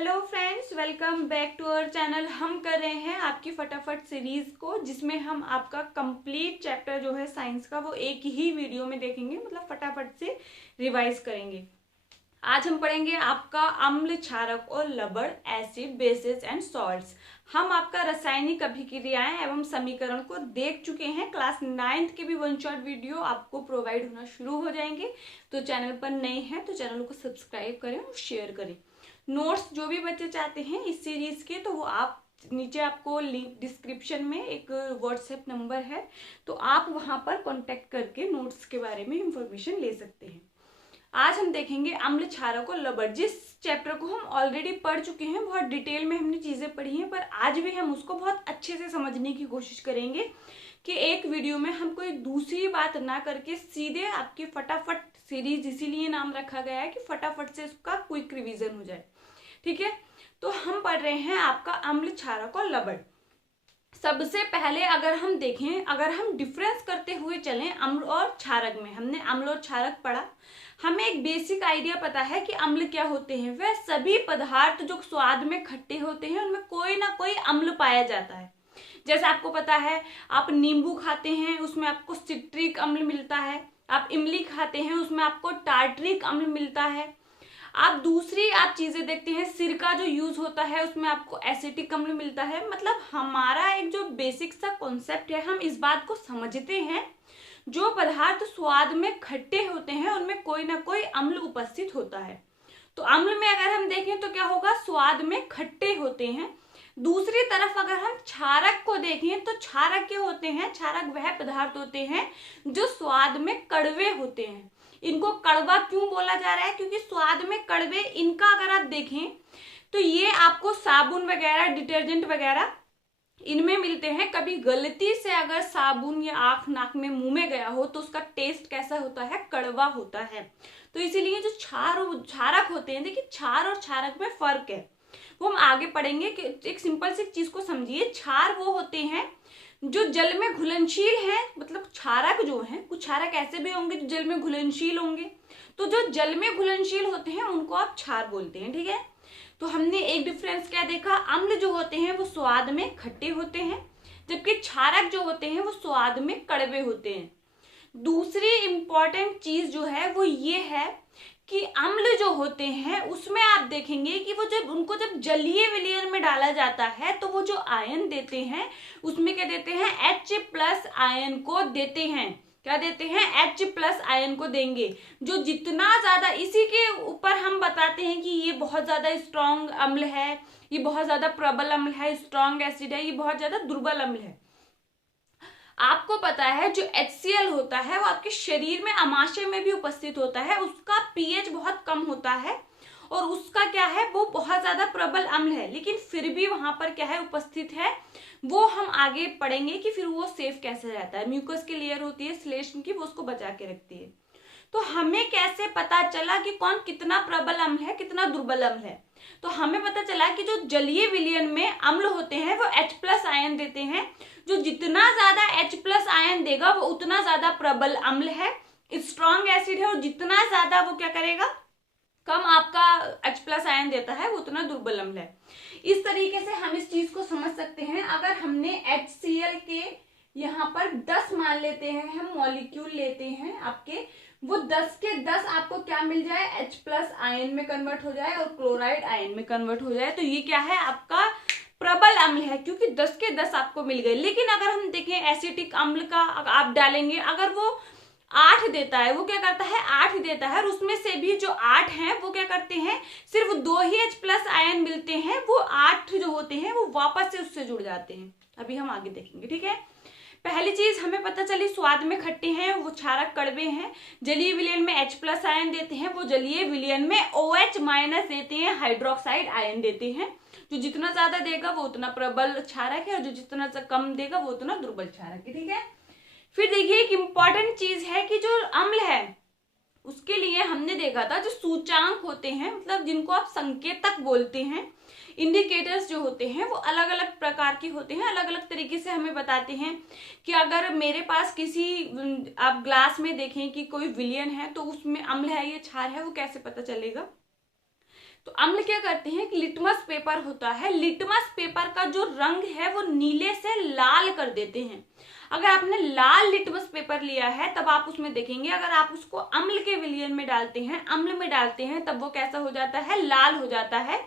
Hello friends, welcome back to our channel. हम कर रहे हैं आपकी फटाफट सीरीज को, जिसमें हम आपका कंप्लीट चैप्टर जो है साइंस का वो एक ही वीडियो में देखेंगे, मतलब फटाफट से रिवाइज करेंगे। आज हम पढ़ेंगे आपका अम्ल, क्षारक और लवण, एसिड, बेसिस एंड सॉल्ट्स। हम आपका रासायनिक अभिक्रियाएं एवं समीकरण को देख चुके हैं। क्लास 9th के भी वन शॉट वीडियो आपको प्रोवाइड होना शुरू हो जाएंगे। तो चैनल पर नए हैं तो चैनल को सब्सक्राइब करें और शेयर करें। नोट्स जो भी बच्चे चाहते हैं इस सीरीज के, तो वो आप नीचे आपको लिंक डिस्क्रिप्शन में एक व्हाट्सएप नंबर है, तो आप वहां पर कांटेक्ट करके नोट्स के बारे में इंफॉर्मेशन ले सकते हैं। आज हम देखेंगे अम्ल, क्षारक और लवण, जिस चैप्टर को हम ऑलरेडी पढ़ चुके हैं। बहुत डिटेल में हमने चीजें पढ़ी हैं, पर आज भी हम उसको बहुत अच्छे से समझने की कोशिश करेंगे कि एक वीडियो में हम कोई दूसरी बात ना करके सीधे आपकी फटाफट सीरीज, इसीलिए नाम रखा गया है कि फटाफट से उसका क्विक रिवीजन हो जाए। ठीक है, तो हम पढ़ रहे हैं आपका अम्ल, क्षारक और लवण। सबसे पहले अगर हम देखें, अगर हम डिफरेंस करते हुए चलें अम्ल और क्षारक में, हमने अम्ल और क्षारक पढ़ा, हमें एक बेसिक आइडिया पता है कि अम्ल क्या होते हैं। वह सभी पदार्थ जो स्वाद में खट्टे होते हैं उनमें कोई ना कोई अम्ल पाया जाता है। जैसे आपको पता है, आप नींबू खाते हैं उसमें आपको सिट्रिक अम्ल मिलता है, आप इमली खाते हैं उसमें आपको टार्टरिक अम्ल मिलता है। आप दूसरी चीजें देखते हैं, सिरका जो यूज होता है उसमें आपको एसिटिक अम्ल मिलता है। मतलब हमारा एक जो बेसिक सा कॉन्सेप्ट है, हम इस बात को समझते हैं जो पदार्थ स्वाद में खट्टे होते हैं उनमें कोई ना कोई अम्ल उपस्थित होता है। तो अम्ल में अगर हम देखें तो क्या होगा, स्वाद में खट्टे होते हैं। दूसरी तरफ अगर हम क्षारक को देखें तो क्षारक क्या होते हैं, क्षारक वह पदार्थ होते हैं जो स्वाद में कड़वे होते हैं। इनको कड़वा क्यों बोला जा रहा है, क्योंकि स्वाद में कड़वे, इनका अगर आप देखें तो ये आपको साबुन वगैरह, डिटर्जेंट वगैरह इनमें मिलते हैं। कभी गलती से अगर साबुन या आंख नाक में, मुंह में गया हो तो उसका टेस्ट कैसा होता है, कड़वा होता है। तो इसीलिए जो क्षारक होते हैं, देखिए क्षार और क्षारक में फर्क है, वो हम आगे पढ़ेंगे। कि एक सिंपल सी चीज को समझिए, क्षार वो होते हैं जो जल में घुलनशील हैं। मतलब क्षारक जो हैं, कुछ क्षारक ऐसे भी होंगे जो जल में घुलनशील होंगे, तो जो जल में घुलनशील होते हैं उनको आप क्षार बोलते हैं। ठीक है, तो हमने एक डिफरेंस क्या देखा, अम्ल जो होते हैं वो स्वाद में खट्टे होते हैं, जबकि क्षारक जो होते हैं वो स्वाद में कड़वे होते हैं। दूसरी इंपॉर्टेंट चीज जो है वो ये है कि अम्ल जो होते हैं उसमें आप देखेंगे कि वो जब जलीय विलयन में डाला जाता है तो वो जो आयन देते हैं उसमें क्या देते हैं, H+ आयन को देते हैं। क्या देते हैं, H+ आयन को देंगे। जो जितना ज्यादा, इसी के ऊपर हम बताते हैं कि ये बहुत ज्यादा स्ट्रॉन्ग अम्ल है, ये बहुत ज्यादा प्रबल अम्ल है, स्ट्रॉन्ग एसिड है, ये बहुत ज्यादा दुर्बल अम्ल है। आपको पता है जो HCl होता है वो आपके शरीर में आमाशय में भी उपस्थित होता है, उसका pH बहुत कम होता है और उसका क्या है, वो बहुत ज्यादा प्रबल अम्ल है, लेकिन फिर भी वहां पर क्या है, उपस्थित है। वो हम आगे पढ़ेंगे कि फिर वो सेफ कैसे रहता है। म्यूकस की लेयर होती है श्लेष्म की, वो उसको बचा के रखती है। तो हमें कैसे पता चला कि कौन कितना प्रबल अम्ल है, कितना दुर्बल अम्ल है। तो हमें पता चला कि जो जलीय विलयन में अम्ल होते हैं वो H+ आयन देते हैं। जो जितना ज्यादा H+ आयन देगा वो उतना ज्यादा प्रबल अम्ल है, स्ट्रॉन्ग एसिड है, और जितना ज्यादा वो क्या करेगा, कम आपका H+ आयन देता है, वो उतना दुर्बल अम्ल है। इस तरीके से हम इस चीज को समझ सकते हैं। अगर हमने HCl के यहाँ पर 10 मान लेते हैं, हम मॉलिक्यूल लेते हैं आपके, वो 10 के 10 आपको क्या मिल जाए, H+ आयन में कन्वर्ट हो जाए और क्लोराइड आयन में कन्वर्ट हो जाए, तो ये क्या है, आपका प्रबल अम्ल है, क्योंकि 10 के 10 आपको मिल गए। लेकिन अगर हम देखें एसिटिक अम्ल का आप डालेंगे, अगर वो 8 देता है, वो क्या करता है, 8 देता है, और उसमें से भी जो 8 हैं वो क्या करते हैं, सिर्फ 2 ही H+ आयन मिलते हैं, वो 8 जो होते हैं वो वापस से उससे जुड़ जाते हैं। अभी हम आगे देखेंगे। ठीक है, पहली चीज हमें पता चली, स्वाद में खट्टे हैं, वो क्षारक कड़वे हैं, जलीय विलयन में H+ आयन देते हैं, वो जलीय विलयन में OH- देते हैं, हाइड्रोक्साइड आयन देते हैं। जो जितना ज्यादा देगा वो उतना प्रबल क्षारक है, और जो जितना कम देगा वो उतना दुर्बल क्षारक है। ठीक है, फिर देखिए एक इंपॉर्टेंट चीज है कि जो अम्ल है उसके लिए हमने देखा था जो सूचांक होते हैं, मतलब जिनको आप संकेतक बोलते हैं, इंडिकेटर्स जो होते हैं वो अलग अलग प्रकार के होते हैं, अलग अलग तरीके से हमें बताते हैं। कि अगर मेरे पास किसी, आप ग्लास में देखें कि कोई विलयन है तो उसमें अम्ल है या क्षार है, वो कैसे पता चलेगा। तो अम्ल क्या करते हैं कि लिटमस पेपर होता है, लिटमस पेपर का जो रंग है वो नीले से लाल कर देते हैं। अगर आपने लाल लिटमस पेपर लिया है तब आप उसमें देखेंगे, अगर आप उसको अम्ल के विलयन में डालते हैं, अम्ल में डालते हैं, तब वो कैसा हो जाता है, लाल हो जाता है,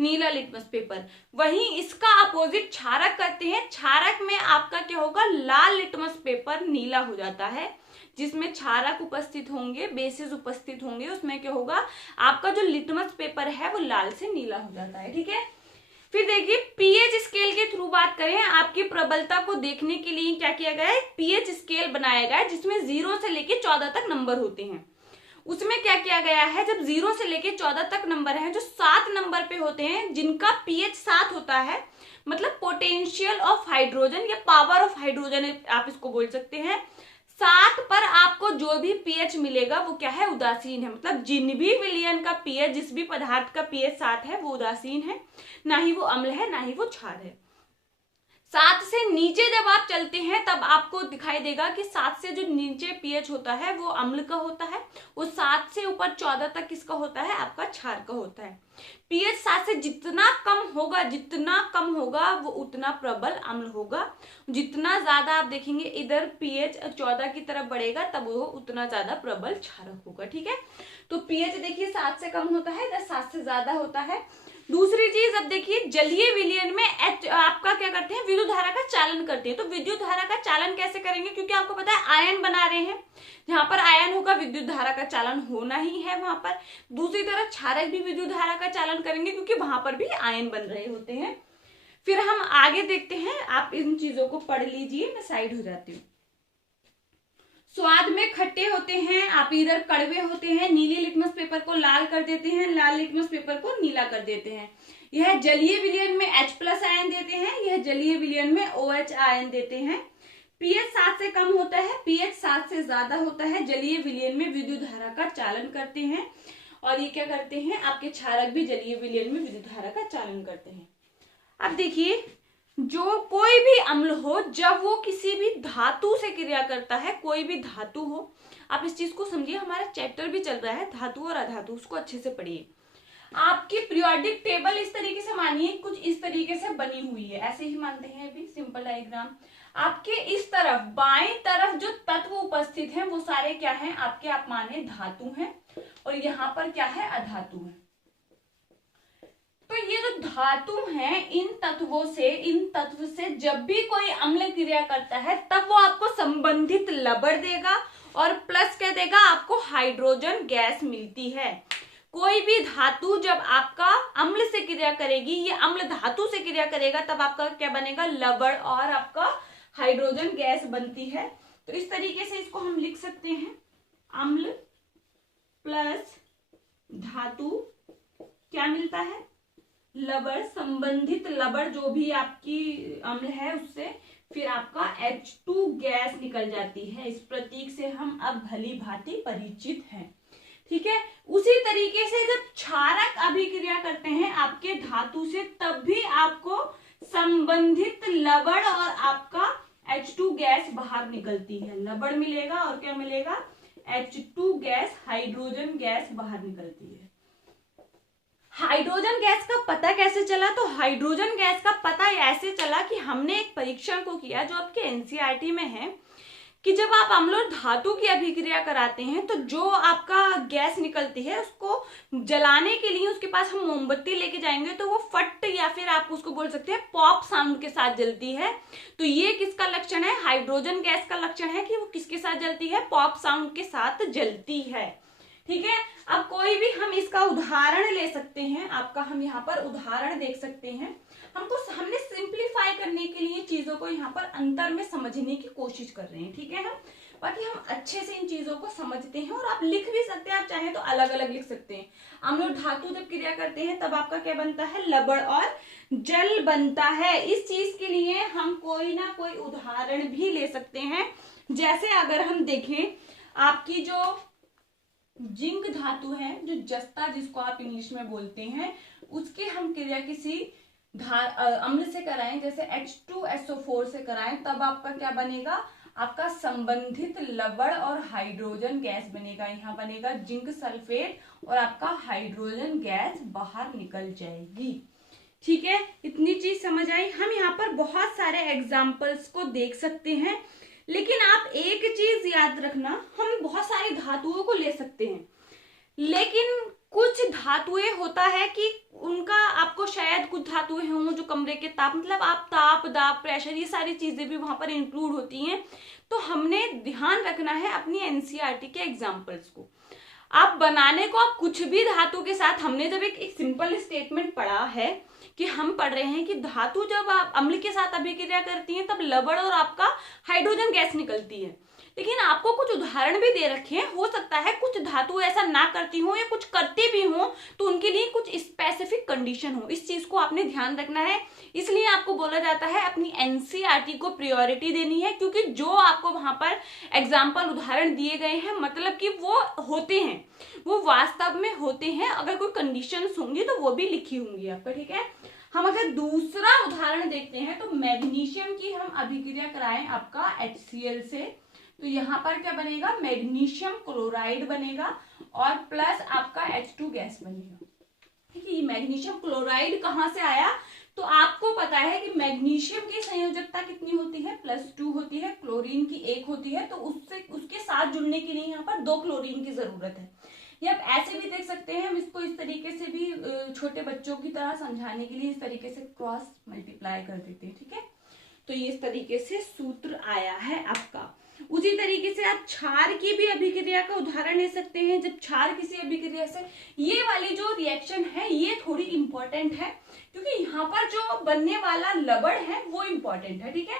नीला लिटमस पेपर। वहीं इसका अपोजिट क्षारक करते हैं, क्षारक में आपका क्या होगा, लाल लिटमस पेपर नीला हो जाता है। जिसमें क्षारक उपस्थित होंगे, बेसिस उपस्थित होंगे, उसमें क्या होगा, आपका जो लिटमस पेपर है वो लाल से नीला हो जाता है। ठीक है, फिर देखिए पीएच स्केल के थ्रू बात करें, आपकी प्रबलता को देखने के लिए क्या किया गया है, पीएच स्केल बनाया गया है जिसमें 0 से लेके 14 तक नंबर होते हैं। उसमें क्या किया गया है, जब 0 से लेके 14 तक नंबर है, जो 7 नंबर पे होते हैं जिनका पीएच 7 होता है, मतलब पोटेंशियल ऑफ हाइड्रोजन या पावर ऑफ हाइड्रोजन आप इसको बोल सकते हैं, 7 पर आपको जो भी पीएच मिलेगा वो क्या है, उदासीन है। मतलब जिन भी विलयन का पीएच, जिस भी पदार्थ का पीएच 7 है वो उदासीन है, ना ही वो अम्ल है ना ही वो क्षार है। 7 से नीचे जब आप चलते हैं तब आपको दिखाई देगा कि 7 से जो नीचे पीएच होता है वो अम्ल का होता है, वो 7 से ऊपर 14 तक किसका होता है, आपका क्षार का होता है। पीएच 7 से जितना कम होगा वो उतना प्रबल अम्ल होगा। जितना ज्यादा आप देखेंगे इधर पीएच 14 की तरफ बढ़ेगा तब वो उतना ज्यादा प्रबल क्षारक होगा। ठीक है, तो पीएच देखिए 7 से कम होता है, इधर 7 से ज्यादा होता है। दूसरी चीज, अब देखिए जलीय विलयन में आपका क्या करते हैं, विद्युत धारा का चालन करते हैं। तो विद्युत धारा का चालन कैसे करेंगे, क्योंकि आपको पता है आयन बना रहे हैं, जहां पर आयन होगा विद्युत धारा का चालन होना ही है वहां पर। दूसरी तरफ क्षारक भी विद्युत धारा का चालन करेंगे क्योंकि वहां पर भी आयन बन रहे होते हैं। फिर हम आगे देखते हैं, आप इन चीजों को पढ़ लीजिए, मैं साइड हो जाती हूँ। स्वाद में खट्टे होते हैं, आप इधर कड़वे होते हैं, नीले लिटमस पेपर को लाल कर देते हैं, लाल लिटमस पेपर को नीला कर देते हैं। यह जलीय विलयन में H+ आयन देते हैं, यह जलीय विलयन में OH आयन देते हैं। पीएच 7 से कम होता है, पीएच 7 से ज्यादा होता है, जलीय विलयन में विद्युत धारा का चालन करते हैं। और ये क्या करते हैं, आपके क्षारक भी जलीय विलयन में विद्युत धारा का चालन करते हैं। अब देखिए, जो कोई भी अम्ल हो, जब वो किसी भी धातु से क्रिया करता है, कोई भी धातु हो, आप इस चीज को समझिए, हमारा चैप्टर भी चल रहा है धातु और अधातु, उसको अच्छे से पढ़िए। आपकी पीरियोडिक टेबल इस तरीके से मानिए, कुछ इस तरीके से बनी हुई है, ऐसे ही मानते हैं अभी सिंपल डायग्राम। आपके इस तरफ बाएं तरफ जो तत्व उपस्थित हैं वो सारे क्या हैं, आपके आप माने धातु हैं, और यहाँ पर क्या है, अधातु है। तो ये जो धातु हैं, इन तत्व से जब भी कोई अम्ल क्रिया करता है तब वो आपको संबंधित लवण देगा और प्लस क्या देगा, आपको हाइड्रोजन गैस मिलती है। कोई भी धातु जब आपका अम्ल से क्रिया करेगी, ये अम्ल धातु से क्रिया करेगा, तब आपका क्या बनेगा, लवण और आपका हाइड्रोजन गैस बनती है। तो इस तरीके से इसको हम लिख सकते हैं, अम्ल प्लस धातु क्या मिलता है, लवण, संबंधित लवण जो भी आपकी अम्ल है उससे फिर आपका H2 गैस निकल जाती है। इस प्रतीक से हम अब भली भांति परिचित हैं। ठीक है, उसी तरीके से जब क्षारक अभिक्रिया करते हैं आपके धातु से, तब भी आपको संबंधित लवण और आपका H2 गैस बाहर निकलती है। लवण मिलेगा और क्या मिलेगा, H2 गैस, हाइड्रोजन गैस बाहर निकलती है। हाइड्रोजन गैस का पता कैसे चला, तो हाइड्रोजन गैस का पता ऐसे चला कि हमने एक परीक्षण को किया जो आपके एनसीईआरटी में है, कि जब आप अम्ल और धातु की अभिक्रिया कराते हैं तो जो आपका गैस निकलती है उसको जलाने के लिए उसके पास हम मोमबत्ती लेके जाएंगे तो वो फट, या फिर आप उसको बोल सकते हैं पॉप साउंड के साथ जलती है। तो ये किसका लक्षण है, हाइड्रोजन गैस का लक्षण है कि वो किसके साथ जलती है, पॉप साउंड के साथ जलती है। ठीक है, अब कोई भी हम इसका उदाहरण ले सकते हैं, आपका हम यहाँ पर उदाहरण देख सकते हैं। हमने सिंप्लीफाई करने के लिए चीजों को यहाँ पर अंतर में समझने की कोशिश कर रहे हैं। ठीक है, हम बाकी हम अच्छे से इन चीजों को समझते हैं, और आप लिख भी सकते हैं, आप चाहें तो अलग अलग लिख सकते हैं। अम्ल और धातु जब क्रिया करते हैं तब आपका क्या बनता है, लवण और जल बनता है। इस चीज के लिए हम कोई ना कोई उदाहरण भी ले सकते हैं। जैसे अगर हम देखें, आपकी जो जिंक धातु है, जो जस्ता जिसको आप इंग्लिश में बोलते हैं, उसके हम क्रिया किसी अम्ल से कराएं, जैसे H2SO4 से कराएं, तब आपका क्या बनेगा, आपका संबंधित लवण और हाइड्रोजन गैस बनेगा। यहाँ बनेगा जिंक सल्फेट और आपका हाइड्रोजन गैस बाहर निकल जाएगी। ठीक है, इतनी चीज समझ आई। हम यहाँ पर बहुत सारे एग्जाम्पल्स को देख सकते हैं, लेकिन आप एक चीज याद रखना, हम बहुत सारी धातुओं को ले सकते हैं, लेकिन कुछ धातुएं होता है कि उनका आपको शायद कुछ धातुएं हों जो कमरे के ताप, मतलब आप ताप, दाब, प्रेशर, ये सारी चीजें भी वहां पर इंक्लूड होती हैं। तो हमने ध्यान रखना है अपनी एनसीईआरटी के एग्जाम्पल्स को। आप बनाने को आप कुछ भी धातु के साथ, हमने जब एक सिंपल स्टेटमेंट पढ़ा है कि हम पढ़ रहे हैं कि धातु जब आप अम्ल के साथ अभिक्रिया करती हैं तब लवण और आपका हाइड्रोजन गैस निकलती है, लेकिन आपको कुछ उदाहरण भी दे रखे हैं। हो सकता है कुछ धातु ऐसा ना करती हो या कुछ करती भी हो, तो उनके लिए कुछ स्पेसिफिक कंडीशन हो, इस चीज को आपने ध्यान रखना है। इसलिए आपको बोला जाता है अपनी एनसीईआरटी को प्रायोरिटी देनी है, क्योंकि जो आपको वहां पर एग्जाम्पल उदाहरण दिए गए हैं मतलब कि वो होते हैं, वो वास्तव में होते हैं। अगर कोई कंडीशन होंगी तो वो भी लिखी होंगी आपका। ठीक है, हम अगर दूसरा उदाहरण देखते हैं तो मैग्नीशियम की हम अभिक्रिया कराएं आपका HCl से, तो यहाँ पर क्या बनेगा, मैग्नीशियम क्लोराइड बनेगा और प्लस आपका H2 गैस बनेगा। ठीक है, ये मैग्नीशियम क्लोराइड कहाँ से आया, तो आपको पता है कि मैग्नीशियम की संयोजकता कितनी होती है, +2 होती है, क्लोरीन की 1 होती है, तो उसके साथ जुड़ने के लिए यहाँ पर 2 क्लोरीन की जरूरत है। ये आप ऐसे भी देख सकते हैं, हम इसको इस तरीके से भी छोटे बच्चों की तरह समझाने के लिए इस तरीके से क्रॉस मल्टीप्लाई कर देते हैं। ठीक है, तो ये इस तरीके से सूत्र आया है आपका। उसी तरीके से आप क्षार की भी अभिक्रिया का उदाहरण ले सकते हैं। जब क्षार किसी अभिक्रिया से, ये वाली जो रिएक्शन है ये थोड़ी इंपॉर्टेंट है, क्योंकि यहाँ पर जो बनने वाला लवण है वो इंपॉर्टेंट है। ठीक है,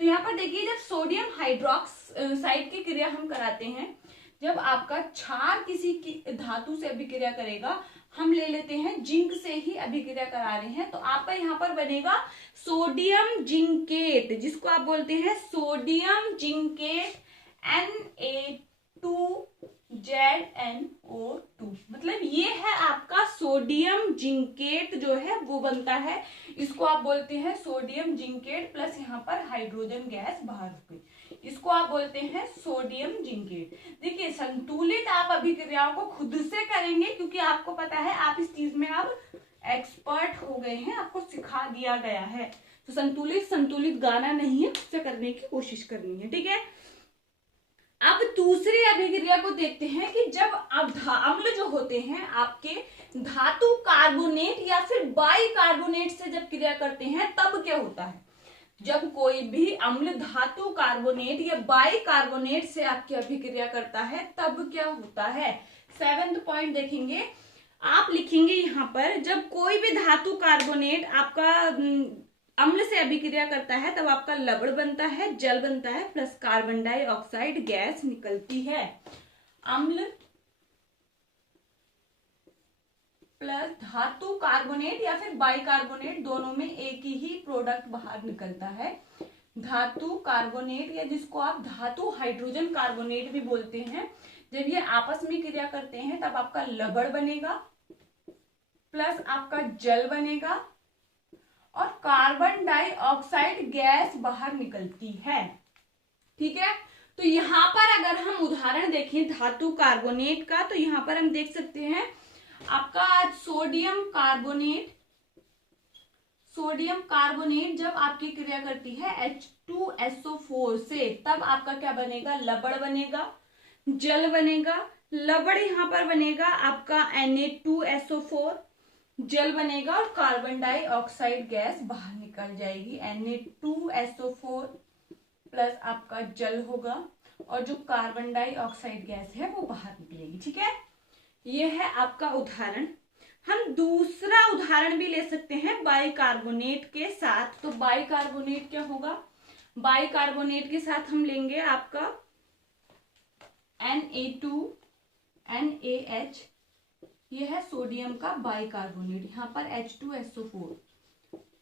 तो यहाँ पर देखिए, जब सोडियम हाइड्रोक्साइड की क्रिया हम कराते हैं, जब आपका क्षार किसी की धातु से अभिक्रिया करेगा, हम ले लेते हैं जिंक से ही अभिक्रिया करा रहे हैं, तो आपका यहाँ पर बनेगा सोडियम जिंकेट, जिसको आप बोलते हैं सोडियम जिंकेट Na2ZnO2, मतलब ये है आपका सोडियम जिंकेट जो है वो बनता है। इसको आप बोलते हैं सोडियम जिंकेट प्लस यहाँ पर हाइड्रोजन गैस बाहर हो गई, इसको आप बोलते हैं सोडियम जिंकेट। देखिए, संतुलित आप अभिक्रियाओं को खुद से करेंगे, क्योंकि आपको पता है आप इस चीज में अब एक्सपर्ट हो गए हैं, आपको सिखा दिया गया है। तो संतुलित गाना नहीं है, खुद से करने की कोशिश करनी है। ठीक है, अब दूसरी अभिक्रिया को देखते हैं कि जब अम्ल जो होते हैं आपके धातु कार्बोनेट या फिर बाइकार्बोनेट से जब क्रिया करते हैं तब क्या होता है। जब कोई भी अम्ल धातु कार्बोनेट या बाइकार्बोनेट से आपकी अभिक्रिया करता है तब क्या होता है। 7वां पॉइंट देखेंगे, आप लिखेंगे यहाँ पर, जब कोई भी धातु कार्बोनेट आपका अम्ल से अभिक्रिया करता है तब आपका लवण बनता है, जल बनता है, प्लस कार्बन डाइऑक्साइड गैस निकलती है। अम्ल प्लस धातु कार्बोनेट या फिर बाइकार्बोनेट, दोनों में एक ही प्रोडक्ट बाहर निकलता है, धातु कार्बोनेट, या जिसको आप धातु हाइड्रोजन कार्बोनेट भी बोलते हैं। जब ये आपस में क्रिया करते हैं तब आपका लवण बनेगा प्लस आपका जल बनेगा और कार्बन डाइऑक्साइड गैस बाहर निकलती है। ठीक है, तो यहाँ पर अगर हम उदाहरण देखें धातु कार्बोनेट का, तो यहाँ पर हम देख सकते हैं आपका सोडियम कार्बोनेट जब आपकी क्रिया करती है H2SO4 से, तब आपका क्या बनेगा, लवण बनेगा, जल बनेगा, लवण यहाँ पर बनेगा आपका Na2SO4, जल बनेगा और कार्बन डाइऑक्साइड गैस बाहर निकल जाएगी। Na2SO4 प्लस आपका जल होगा और जो कार्बन डाइऑक्साइड गैस है वो बाहर निकलेगी। ठीक है, ये है आपका उदाहरण। हम दूसरा उदाहरण भी ले सकते हैं बाइकार्बोनेट के साथ। तो बाइकार्बोनेट क्या होगा, बाइकार्बोनेट के साथ हम लेंगे आपका Na2NaH, ये है सोडियम का बाइकार्बोनेट, यहाँ पर H2SO4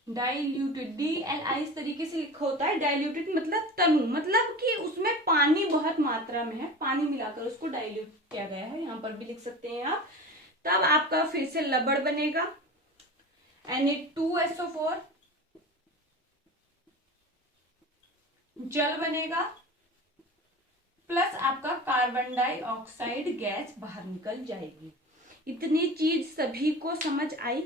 डाइल्यूटेड, DLI इस तरीके से लिखा होता है। डाइल्यूटेड मतलब तनु, मतलब कि उसमें पानी बहुत मात्रा में है, पानी मिलाकर उसको डाइल्यूट किया गया है, यहाँ पर भी लिख सकते हैं आप। तब आपका फिर से लवण बनेगा Na2SO4, जल बनेगा प्लस आपका कार्बन डाइऑक्साइड गैस बाहर निकल जाएगी। इतनी चीज सभी को समझ आई?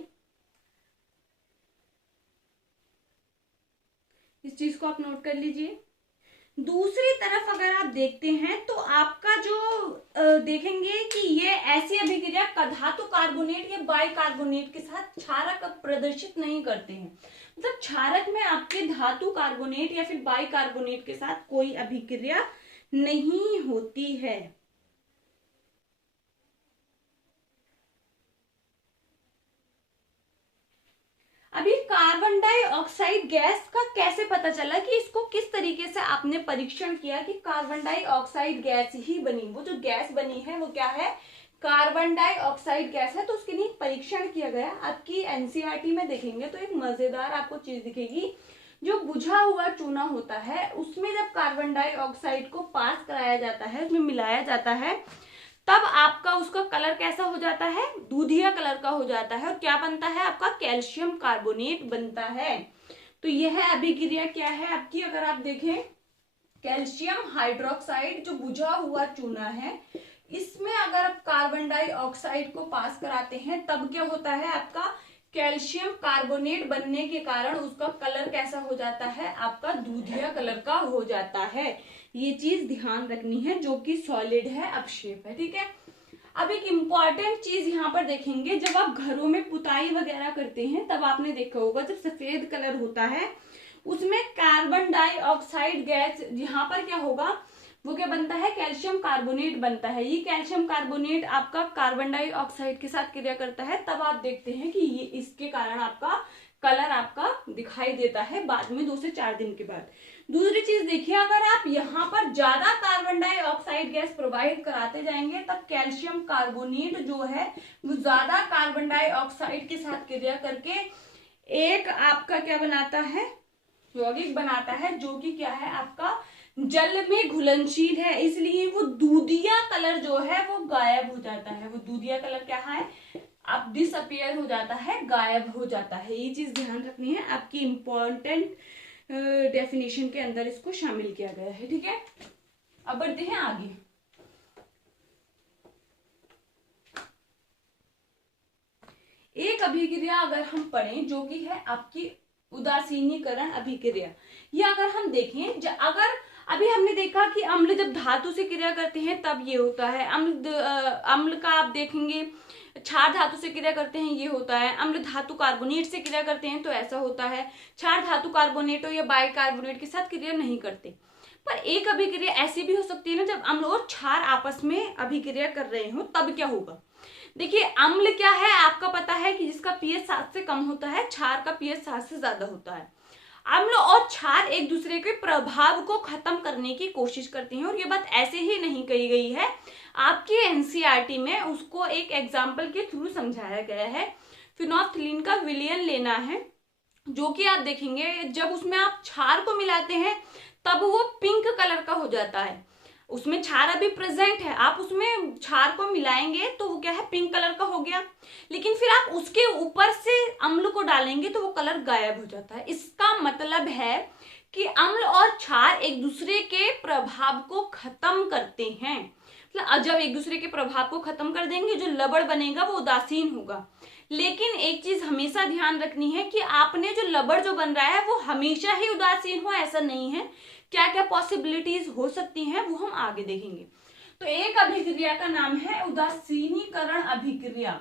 इस चीज को आप नोट कर लीजिए। दूसरी तरफ अगर आप देखते हैं तो आपका जो देखेंगे कि ये ऐसी अभिक्रिया धातु कार्बोनेट या बाइकार्बोनेट के साथ क्षारक प्रदर्शित नहीं करते हैं। मतलब क्षारक में आपके धातु कार्बोनेट या फिर बाइकार्बोनेट के साथ कोई अभिक्रिया नहीं होती है। अभी कार्बन डाइऑक्साइड गैस का कैसे पता चला कि इसको किस तरीके से आपने परीक्षण किया कि कार्बन डाइऑक्साइड गैस ही बनी? वो जो गैस बनी है वो क्या है? कार्बन डाइऑक्साइड गैस है। तो उसके लिए परीक्षण किया गया। आपकी एनसीईआरटी में देखेंगे तो एक मजेदार आपको चीज दिखेगी। जो बुझा हुआ चूना होता है उसमें जब कार्बन डाइऑक्साइड को पास कराया जाता है, उसमें मिलाया जाता है, तब आपका उसका कलर कैसा हो जाता है? दूधिया कलर का हो जाता है। और क्या बनता है? आपका कैल्शियम कार्बोनेट बनता है। तो यह अभिक्रिया क्या है आपकी? अगर आप देखें, कैल्शियम हाइड्रोक्साइड जो बुझा हुआ चूना है, इसमें अगर आप कार्बन डाइऑक्साइड को पास कराते हैं तब क्या होता है? आपका कैल्शियम कार्बोनेट बनने के कारण उसका कलर कैसा हो जाता है? आपका दूधिया कलर का हो जाता है। ये चीज ध्यान रखनी है, जो कि सॉलिड है, अपशेप है। ठीक है। अब एक इम्पॉर्टेंट चीज यहाँ पर देखेंगे, जब आप घरों में पुताई वगैरह करते हैं तब आपने देखा होगा जब सफेद कलर होता है उसमें कार्बन डाइऑक्साइड गैस, यहाँ पर क्या होगा? वो क्या बनता है? कैल्शियम कार्बोनेट बनता है। ये कैल्शियम कार्बोनेट आपका कार्बन डाइऑक्साइड के साथ क्रिया करता है, तब आप देखते हैं कि ये इसके कारण आपका कलर आपका दिखाई देता है बाद में 2 से 4 दिन के बाद। दूसरी चीज देखिए, अगर आप यहाँ पर ज्यादा कार्बन डाइऑक्साइड गैस प्रोवाइड कराते जाएंगे तब कैल्शियम कार्बोनेट जो है वो ज्यादा कार्बन डाइऑक्साइड के साथ क्रिया करके एक आपका क्या बनाता है? यौगिक बनाता है, जो कि क्या है? आपका जल में घुलनशील है। इसलिए वो दूधिया कलर जो है वो गायब हो जाता है। वो दूधिया कलर क्या है? अब डिसअपियर हो जाता है, गायब हो जाता है। ये चीज ध्यान रखनी है, आपकी इंपॉर्टेंट डेफिनेशन के अंदर इसको शामिल किया गया है। ठीक है। अब बढ़ते हैं आगे। एक अभिक्रिया अगर हम पढ़ें जो कि है आपकी उदासीनीकरण अभिक्रिया। ये अगर हम देखें, अगर अभी हमने देखा कि अम्ल जब धातु से क्रिया करते हैं तब ये होता है। अम्ल का आप देखेंगे, क्षार धातु से क्रिया करते हैं ये होता है। अम्ल धातु कार्बोनेट से क्रिया करते हैं तो ऐसा होता है। क्षार धातु कार्बोनेटो या बाइकार्बोनेट के साथ क्रिया नहीं करते। पर एक अभिक्रिया ऐसी भी हो सकती है ना, जब अम्ल और क्षार आपस में अभिक्रिया कर रहे हो तब क्या होगा? देखिए, अम्ल क्या है आपका पता है कि जिसका पीएच 7 से कम होता है, क्षार का पीएच 7 से ज्यादा होता है। अम्ल और क्षार एक दूसरे के प्रभाव को खत्म करने की कोशिश करते हैं। और ये बात ऐसे ही नहीं कही गई है, आपकी एनसीईआरटी में उसको एक एग्जाम्पल के थ्रू समझाया गया है। फिनोल्फ्थालीन का विलयन लेना है, जो कि आप देखेंगे जब उसमें आप क्षार को मिलाते हैं तब वो पिंक कलर का हो जाता है। उसमें क्षार अभी प्रेजेंट है, आप उसमें क्षार को मिलाएंगे तो वो क्या है? पिंक कलर का हो गया। लेकिन फिर आप उसके ऊपर से अम्ल को डालेंगे तो वो कलर गायब हो जाता है। इसका मतलब है कि अम्ल और क्षार एक दूसरे के प्रभाव को खत्म करते हैं। मतलब जब एक दूसरे के प्रभाव को खत्म कर देंगे, जो लवण बनेगा वो उदासीन होगा। लेकिन एक चीज हमेशा ध्यान रखनी है कि आपने जो लवण जो बन रहा है वो हमेशा ही उदासीन हो, ऐसा नहीं है। क्या क्या पॉसिबिलिटीज हो सकती हैं वो हम आगे देखेंगे। तो एक अभिक्रिया का नाम है उदासीनीकरण अभिक्रिया।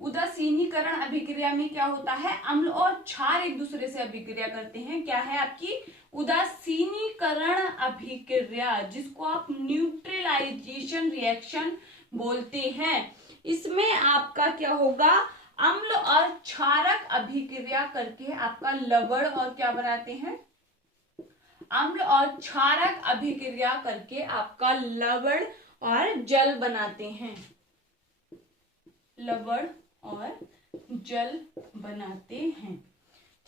उदासीनीकरण अभिक्रिया में क्या होता है? अम्ल और क्षार एक दूसरे से अभिक्रिया करते हैं। क्या है आपकी उदासीनीकरण अभिक्रिया, जिसको आप न्यूट्रलाइजेशन रिएक्शन बोलते हैं। इसमें आपका क्या होगा? अम्ल और क्षारक अभिक्रिया करके आपका लवण और क्या बनाते हैं? अम्ल और क्षारक अभिक्रिया करके आपका लवण और जल बनाते हैं। लवण और जल बनाते हैं।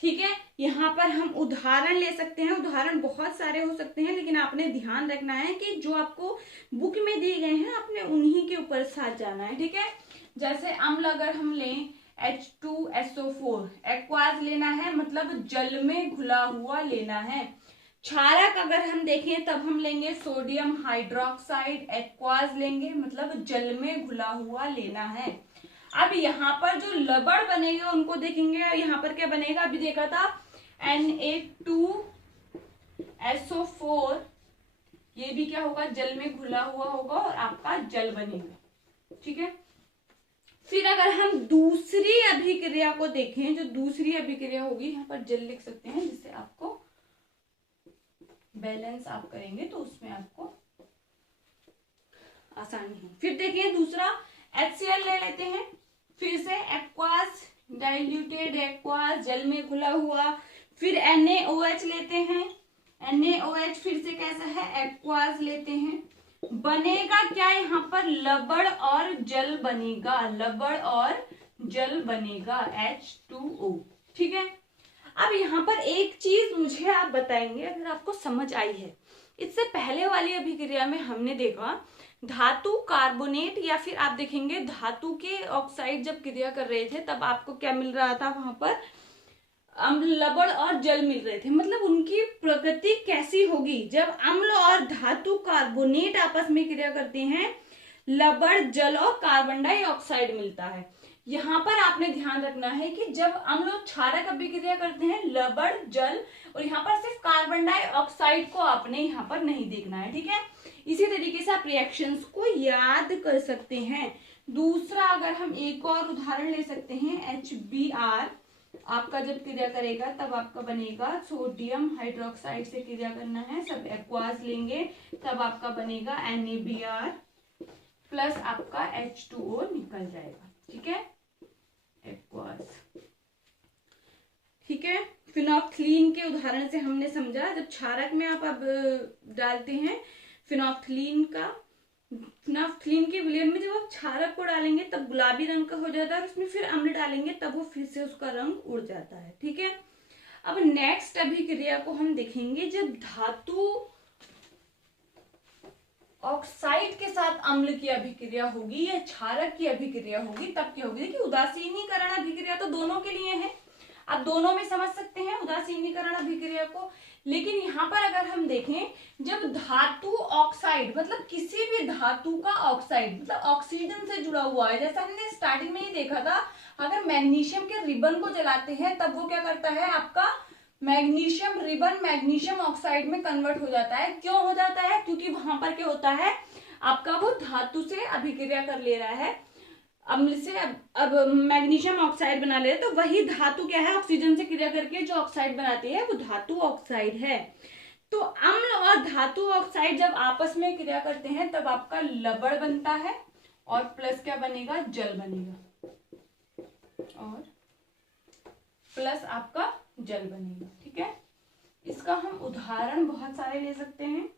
ठीक है। यहाँ पर हम उदाहरण ले सकते हैं। उदाहरण बहुत सारे हो सकते हैं, लेकिन आपने ध्यान रखना है कि जो आपको बुक में दिए गए हैं आपने उन्हीं के ऊपर साथ जाना है। ठीक है। जैसे अम्ल अगर हम लें H2SO4, एक्वाज लेना है, मतलब जल में घुला हुआ लेना है। क्षारक अगर हम देखें तब हम लेंगे सोडियम हाइड्रोक्साइड एक्वाज लेंगे, मतलब जल में घुला हुआ लेना है। अब यहाँ पर जो लवण बनेगा उनको देखेंगे। यहाँ पर क्या बनेगा, अभी देखा था Na2SO4, ये भी क्या होगा, जल में घुला हुआ होगा और आपका जल बनेगा। ठीक है, फिर अगर हम दूसरी अभिक्रिया को देखें, जो दूसरी अभिक्रिया होगी, यहाँ पर जल लिख सकते हैं जिससे आपको बैलेंस आप करेंगे तो उसमें आपको आसानी हो। फिर देखिए दूसरा HCl ले लेते हैं, फिर से एक्वास, डाइल्यूटेड एक्वास, जल में घुला हुआ। फिर NaOH लेते हैं, NaOH फिर से कैसा है, एक्वास लेते हैं। बनेगा क्या यहाँ पर, लवण और जल बनेगा, लवण और जल बनेगा H2O। ठीक है, अब यहाँ पर एक चीज मुझे आप बताएंगे अगर आपको समझ आई है। इससे पहले वाली अभिक्रिया में हमने देखा धातु कार्बोनेट या फिर आप देखेंगे धातु के ऑक्साइड जब क्रिया कर रहे थे तब आपको क्या मिल रहा था, वहां पर अम्ल, लवण और जल मिल रहे थे। मतलब उनकी प्रकृति कैसी होगी, जब अम्ल और धातु कार्बोनेट आपस में क्रिया करते हैं, लवण, जल और कार्बन डाइऑक्साइड मिलता है। यहाँ पर आपने ध्यान रखना है कि जब अम्ल और क्षारक अभिक्रिया करते हैं, लवण, जल, और यहाँ पर सिर्फ कार्बन डाइऑक्साइड को आपने यहाँ पर नहीं देखना है। ठीक है, इसी तरीके से आप रिएक्शंस को याद कर सकते हैं। दूसरा अगर हम एक और उदाहरण ले सकते हैं, HBr आपका जब क्रिया करेगा तब आपका बनेगा सोडियम हाइड्रोक्साइड से क्रिया करना है, सब एक्वास लेंगे, तब आपका बनेगा NaBr प्लस आपका H2O निकल जाएगा। ठीक है, एक्वास। ठीक है, फिनोक्थिलीन के उदाहरण से हमने समझा, जब क्षारक में आप अब डालते हैं फिनोक्थिलीन के विलयन में जब आप क्षारक को डालेंगे तब गुलाबी रंग का हो जाता है, और उसमें फिर अम्ल डालेंगे तब वो फिर से उसका रंग उड़ जाता है। ठीक है, अब नेक्स्ट अभिक्रिया को हम देखेंगे, जब धातु ऑक्साइड के साथ अम्ल की अभिक्रिया होगी या क्षारक की अभिक्रिया होगी तब क्या होगी। देखिए उदासीनीकरण अभिक्रिया तो दोनों के लिए है, आप दोनों में समझ सकते हैं उदासीनीकरण अभिक्रिया को। लेकिन यहाँ पर अगर हम देखें, जब धातु ऑक्साइड, मतलब किसी भी धातु का ऑक्साइड मतलब ऑक्सीजन से जुड़ा हुआ है, जैसा हमने स्टार्टिंग में ही देखा था, अगर मैग्नीशियम के रिबन को जलाते हैं तब वो क्या करता है, आपका मैग्नीशियम रिबन मैग्नीशियम ऑक्साइड में कन्वर्ट हो जाता है। क्यों हो जाता है, क्योंकि वहां पर क्या होता है, आपका वो धातु से अभिक्रिया कर ले रहा है, अम्ल से अब मैग्नीशियम ऑक्साइड बना ले, तो वही धातु क्या है, ऑक्सीजन से क्रिया करके जो ऑक्साइड बनाती है वो धातु ऑक्साइड है। तो अम्ल और धातु ऑक्साइड जब आपस में क्रिया करते हैं तब आपका लवण बनता है और प्लस क्या बनेगा, जल बनेगा, और प्लस आपका जल बनेगा। ठीक है, इसका हम उदाहरण बहुत सारे ले सकते हैं।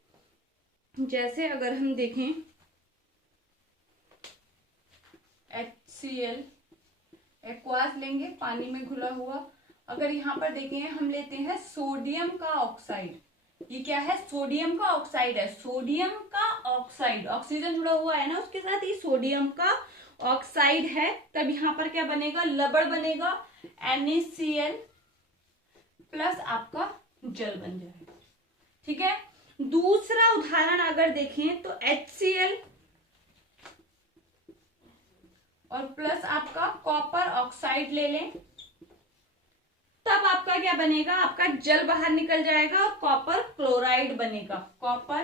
जैसे अगर हम देखें HCl एक्वास लेंगे, पानी में घुला हुआ। अगर यहाँ पर देखें हम लेते हैं सोडियम का ऑक्साइड, ये क्या है, सोडियम का ऑक्साइड है, सोडियम का ऑक्साइड, ऑक्सीजन जुड़ा हुआ है ना उसके साथ, ये सोडियम का ऑक्साइड है, तब यहाँ पर क्या बनेगा, लवण बनेगा, NaCl प्लस आपका जल बन जाएगा। ठीक है, दूसरा उदाहरण अगर देखें तो HCl और प्लस आपका कॉपर ऑक्साइड ले लें, तब आपका क्या बनेगा, आपका जल बाहर निकल जाएगा और कॉपर क्लोराइड बनेगा, कॉपर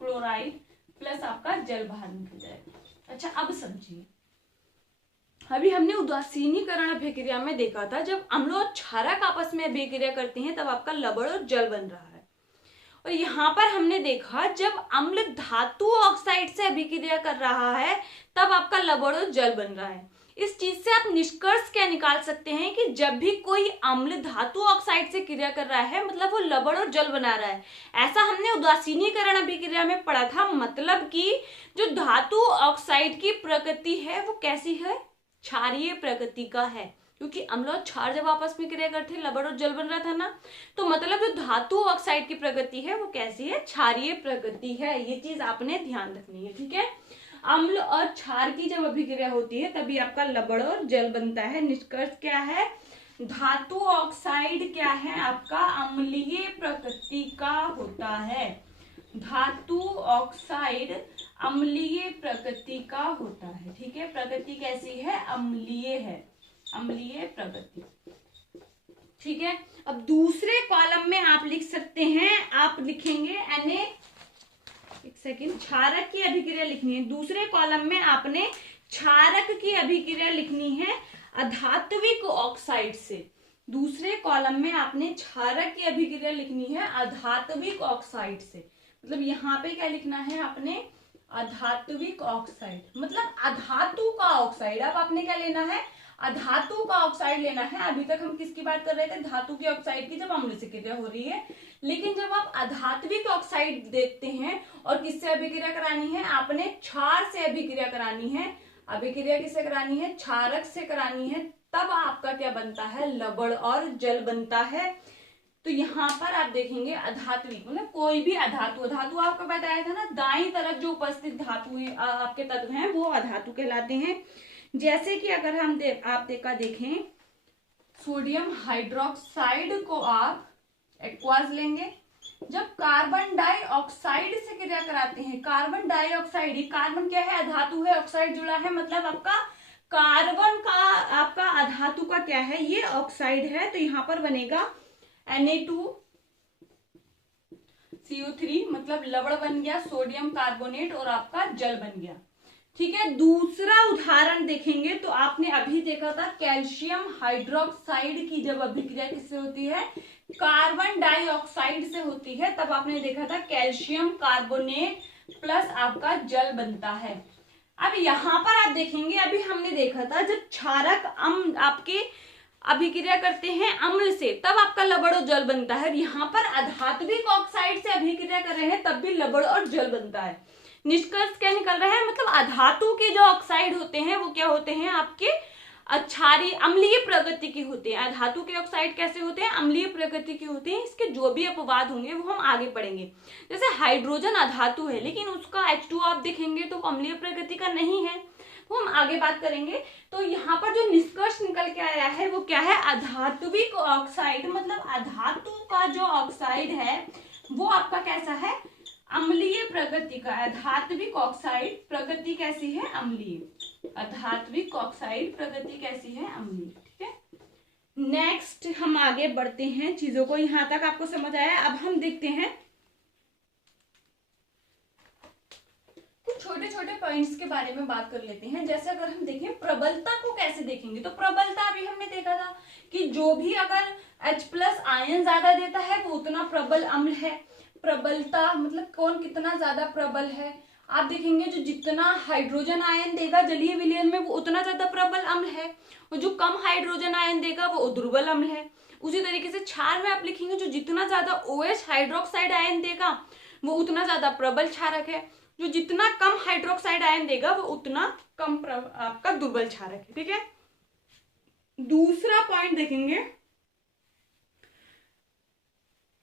क्लोराइड प्लस आपका जल बाहर निकल जाएगा। अच्छा, अब समझिए, अभी हमने उदासीनीकरण अभिक्रिया में देखा था जब अम्ल और क्षारक आपस में अभिक्रिया करते हैं तब आपका लवण और जल बन रहा है, और यहाँ पर हमने देखा जब अम्ल धातु ऑक्साइड से अभिक्रिया कर रहा है तब आपका लवण और जल बन रहा है। इस चीज से आप निष्कर्ष क्या निकाल सकते हैं कि जब भी कोई अम्ल धातु ऑक्साइड से क्रिया कर रहा है मतलब वो लवण और जल बना रहा है। ऐसा हमने उदासीनीकरण अभिक्रिया में पढ़ा था, मतलब कि जो धातु ऑक्साइड की प्रकृति है वो कैसी है, क्षारीय प्रकृति का है, क्योंकि अम्ल और क्षार जब आपस में क्रिया करते हैं लवण और जल बन रहा था ना, तो मतलब जो धातु ऑक्साइड की प्रकृति है वो कैसी है, क्षारीय प्रकृति है। ये चीज आपने ध्यान रखनी है। ठीक है, अम्ल और क्षार की जब अभिक्रिया होती है तभी आपका लवण और जल बनता है। निष्कर्ष क्या है, धातु ऑक्साइड क्या है आपका, अम्लीय प्रकृति का होता है। धातु ऑक्साइड अम्लीय प्रकृति का होता है, ठीक है। प्रकृति कैसी है, अम्लीय है, अम्लीय प्रकृति, ठीक है। अब दूसरे कॉलम में आप लिख सकते हैं, आप लिखेंगे एक सेकेंड, क्षारक की अभिक्रिया लिखनी है। दूसरे कॉलम में आपने क्षारक की अभिक्रिया लिखनी है अधात्विक ऑक्साइड से। दूसरे कॉलम में आपने क्षारक की अभिक्रिया लिखनी है अधात्विक ऑक्साइड से। मतलब यहाँ पे क्या लिखना है आपने, अधात्विक ऑक्साइड, मतलब अधातु का ऑक्साइड। अब आपने क्या लेना है, अधातु का ऑक्साइड लेना है। अभी तक हम किसकी बात कर रहे थे, धातु की ऑक्साइड की, जब अम्ल से क्रिया हो रही है। लेकिन जब आप अधात्विक ऑक्साइड देखते हैं और किससे अभिक्रिया करानी है, आपने क्षार से अभिक्रिया करानी है। अभिक्रिया किससे करानी है, क्षारक से करानी है। तब आपका क्या बनता है, लवण और जल बनता है। तो यहाँ पर आप देखेंगे अधात्विक, मतलब कोई भी अधातु, धातु आपको बताया था ना, दाईं तरफ जो उपस्थित धातु है, आपके तत्व हैं, वो अधातु कहलाते हैं। जैसे कि अगर हम आप देखें, सोडियम हाइड्रोक्साइड को आप एक्वास लेंगे। जब कार्बन डाइऑक्साइड से क्रिया कराते हैं, कार्बन डाइऑक्साइड, कार्बन क्या है, अधातु है, ऑक्साइड जुड़ा है, मतलब आपका कार्बन का, आपका अधातु का क्या है, ये ऑक्साइड है। तो यहाँ पर बनेगा Na2CO3, मतलब लवण बन गया, सोडियम कार्बोनेट, और आपका जल बन गया, ठीक है। दूसरा उदाहरण देखेंगे तो आपने अभी देखा था कैल्शियम हाइड्रोक्साइड की जब अभिक्रिया किससे होती है, कार्बन डाइऑक्साइड से होती है। तब आपने देखा था कैल्शियम कार्बोनेट प्लस आपका जल बनता है। अब यहाँ पर आप देखेंगे, अभी हमने देखा था जब क्षारक आपके अभिक्रिया करते हैं अम्ल से, तब आपका लवण और जल बनता है। यहाँ पर अधात्विक ऑक्साइड से अभिक्रिया कर रहे हैं, तब भी लवण और जल बनता है। निष्कर्ष क्या निकल रहा है, मतलब अधातु के जो ऑक्साइड होते हैं वो क्या होते हैं, आपके क्षारीय अम्लीय प्रकृति के होते हैं। अधातु के ऑक्साइड कैसे होते हैं, अम्लीय प्रकृति के होते हैं। इसके जो भी अपवाद होंगे वो हम आगे पढ़ेंगे। जैसे हाइड्रोजन अधातु है, लेकिन उसका H2 आप देखेंगे तो अम्लीय प्रकृति का नहीं है, वो हम आगे बात करेंगे। तो यहाँ पर जो निष्कर्ष निकल के आया है वो क्या है, अधात्विक ऑक्साइड, मतलब अधातु का जो ऑक्साइड है वो आपका कैसा है, अम्लीय प्रकृति का। अधात्विक ऑक्साइड प्रकृति कैसी है, अम्लीय। अधात्विक ऑक्साइड प्रकृति कैसी है, अम्लीय, ठीक है। नेक्स्ट हम आगे बढ़ते हैं, चीजों को यहां तक आपको समझ आया। अब हम देखते हैं कुछ छोटे छोटे पॉइंट्स के बारे में बात कर लेते हैं। जैसे अगर हम देखें प्रबलता को कैसे देखेंगे, तो प्रबलता अभी हमने देखा था कि जो भी अगर H+ आयन ज्यादा देता है वो उतना प्रबल अम्ल है। प्रबलता मतलब कौन कितना ज्यादा प्रबल है, आप देखेंगे जो जितना हाइड्रोजन आयन देगा जलीय विलयन में वो उतना ज्यादा प्रबल अम्ल है, और जो कम हाइड्रोजन आयन देगा वो दुर्बल अम्ल है। उसी तरीके से क्षार में आप लिखेंगे जो जितना ज्यादा OH हाइड्रोक्साइड आयन देगा वो उतना ज्यादा प्रबल क्षारक है, जो जितना कम हाइड्रोक्साइड आयन देगा वो उतना कम आपका दुर्बल क्षारक है, ठीक है। दूसरा पॉइंट देखेंगे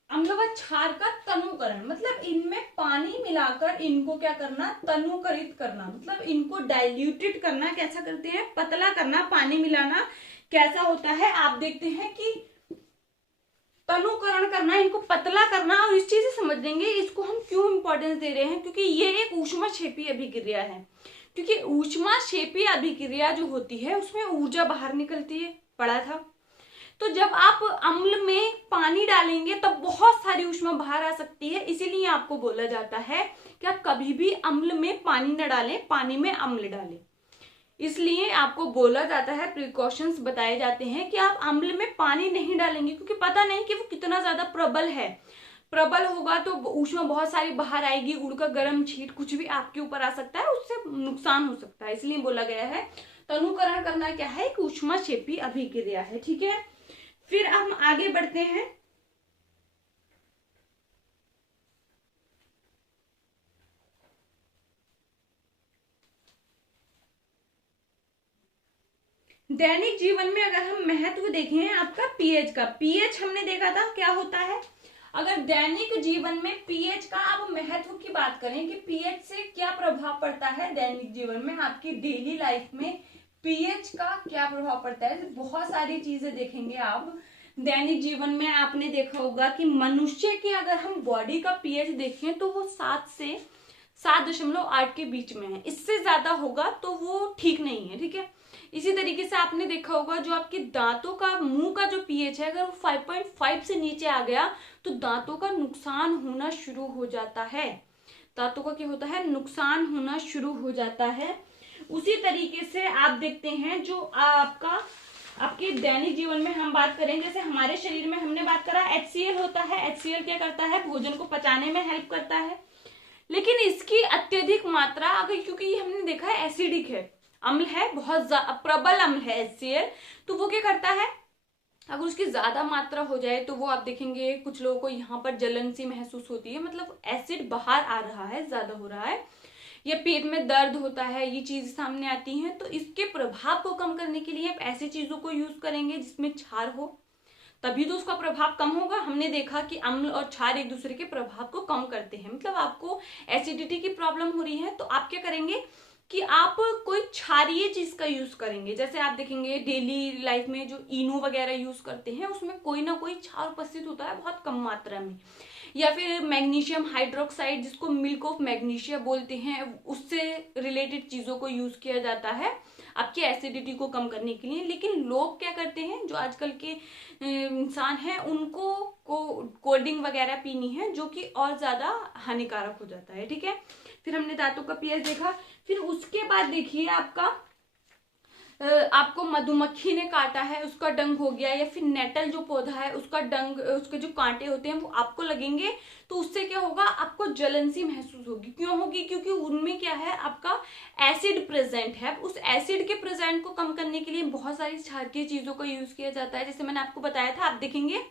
अम्ल व क्षार का तनुकरण, मतलब इनमें पानी मिलाकर इनको क्या करना, तनुकरित करना, मतलब इनको डाइल्यूटेड करना। कैसा करते हैं, पतला करना, पानी मिलाना कैसा होता है, आप देखते हैं कि तनुकरण करना, इनको पतला करना। और इस चीज से समझ लेंगे इसको हम क्यों इंपॉर्टेंस दे रहे हैं, क्योंकि ये एक ऊष्माक्षेपी अभिक्रिया है। क्योंकि ऊष्माक्षेपी अभिक्रिया जो होती है उसमें ऊर्जा बाहर निकलती है, पढ़ा था। तो जब आप अम्ल में पानी डालेंगे तब बहुत सारी ऊष्मा बाहर आ सकती है, इसीलिए आपको बोला जाता है कि आप कभी भी अम्ल में पानी न डालें, पानी में अम्ल डालें। इसलिए आपको बोला जाता है, प्रिकॉशंस बताए जाते हैं कि आप अम्ल में पानी नहीं डालेंगे, क्योंकि पता नहीं कि वो कितना ज्यादा प्रबल है। प्रबल होगा तो ऊष्मा बहुत सारी बाहर आएगी, उड़कर गर्म छींट कुछ भी आपके ऊपर आ सकता है, उससे नुकसान हो सकता है। इसलिए बोला गया है तनुकरण करना क्या है, एक ऊष्माक्षेपी अभिक्रिया है, ठीक है। फिर हम आगे बढ़ते हैं। दैनिक जीवन में अगर हम महत्व देखें आपका पीएच का, पीएच हमने देखा था क्या होता है। अगर दैनिक जीवन में पीएच का अब महत्व की बात करें कि पीएच से क्या प्रभाव पड़ता है दैनिक जीवन में, आपकी डेली लाइफ में पीएच का क्या प्रभाव पड़ता है, बहुत सारी चीजें देखेंगे आप दैनिक जीवन में। आपने देखा होगा कि मनुष्य की अगर हम बॉडी का पीएच देखें तो वो 7 से 7.8 के बीच में है, इससे ज्यादा होगा तो वो ठीक नहीं है, ठीक है। इसी तरीके से आपने देखा होगा जो आपके दांतों का, मुंह का जो पीएच है, अगर वो 5.5 से नीचे आ गया तो दांतों का नुकसान होना शुरू हो जाता है। दांतों का क्या होता है, नुकसान होना शुरू हो जाता है। उसी तरीके से आप देखते हैं जो आपके दैनिक जीवन में हम बात करें, जैसे हमारे शरीर में हमने बात करा HCl होता है। HCl क्या करता है, भोजन को पचाने में हेल्प करता है, लेकिन इसकी अत्यधिक मात्रा अगर, क्योंकि ये हमने देखा है एसिडिक है, अम्ल है, बहुत प्रबल अम्ल है HCl, तो वो क्या करता है, अगर उसकी ज्यादा मात्रा हो जाए तो वो आप देखेंगे कुछ लोगों को यहाँ पर जलन सी महसूस होती है, मतलब एसिड बाहर आ रहा है, ज्यादा हो रहा है, या पेट में दर्द होता है, ये चीज सामने आती है। तो इसके प्रभाव को कम करने के लिए आप ऐसी चीजों को यूज करेंगे जिसमें क्षार हो, तभी तो उसका प्रभाव कम होगा। हमने देखा कि अम्ल और क्षार एक दूसरे के प्रभाव को कम करते हैं। मतलब आपको एसिडिटी की प्रॉब्लम हो रही है तो आप क्या करेंगे कि आप कोई क्षारीय चीज का यूज करेंगे। जैसे आप देखेंगे डेली लाइफ में जो इनो वगैरह यूज करते हैं उसमें कोई ना कोई क्षार उपस्थित होता है बहुत कम मात्रा में, या फिर मैग्नीशियम हाइड्रोक्साइड जिसको मिल्क ऑफ मैग्नीशिया बोलते हैं, उससे रिलेटेड चीजों को यूज किया जाता है आपकी एसिडिटी को कम करने के लिए। लेकिन लोग क्या करते हैं, जो आजकल के इंसान हैं, उनको कोल्ड ड्रिंक वगैरह पीनी है जो कि और ज्यादा हानिकारक हो जाता है, ठीक है। फिर हमने दांतों का पीएच देखा। फिर उसके बाद देखिए आपको मधुमक्खी ने काटा है, उसका डंक हो गया, या फिर नेटल जो पौधा है उसका डंक, उसके जो कांटे होते हैं वो आपको लगेंगे, तो उससे क्या होगा, आपको जलन सी महसूस होगी। क्यों होगी, क्योंकि उनमें क्या है, आपका एसिड प्रेजेंट है। उस एसिड के प्रेजेंट को कम करने के लिए बहुत सारी क्षारीय चीजों का यूज किया जाता है। जैसे मैंने आपको बताया था, आप देखेंगे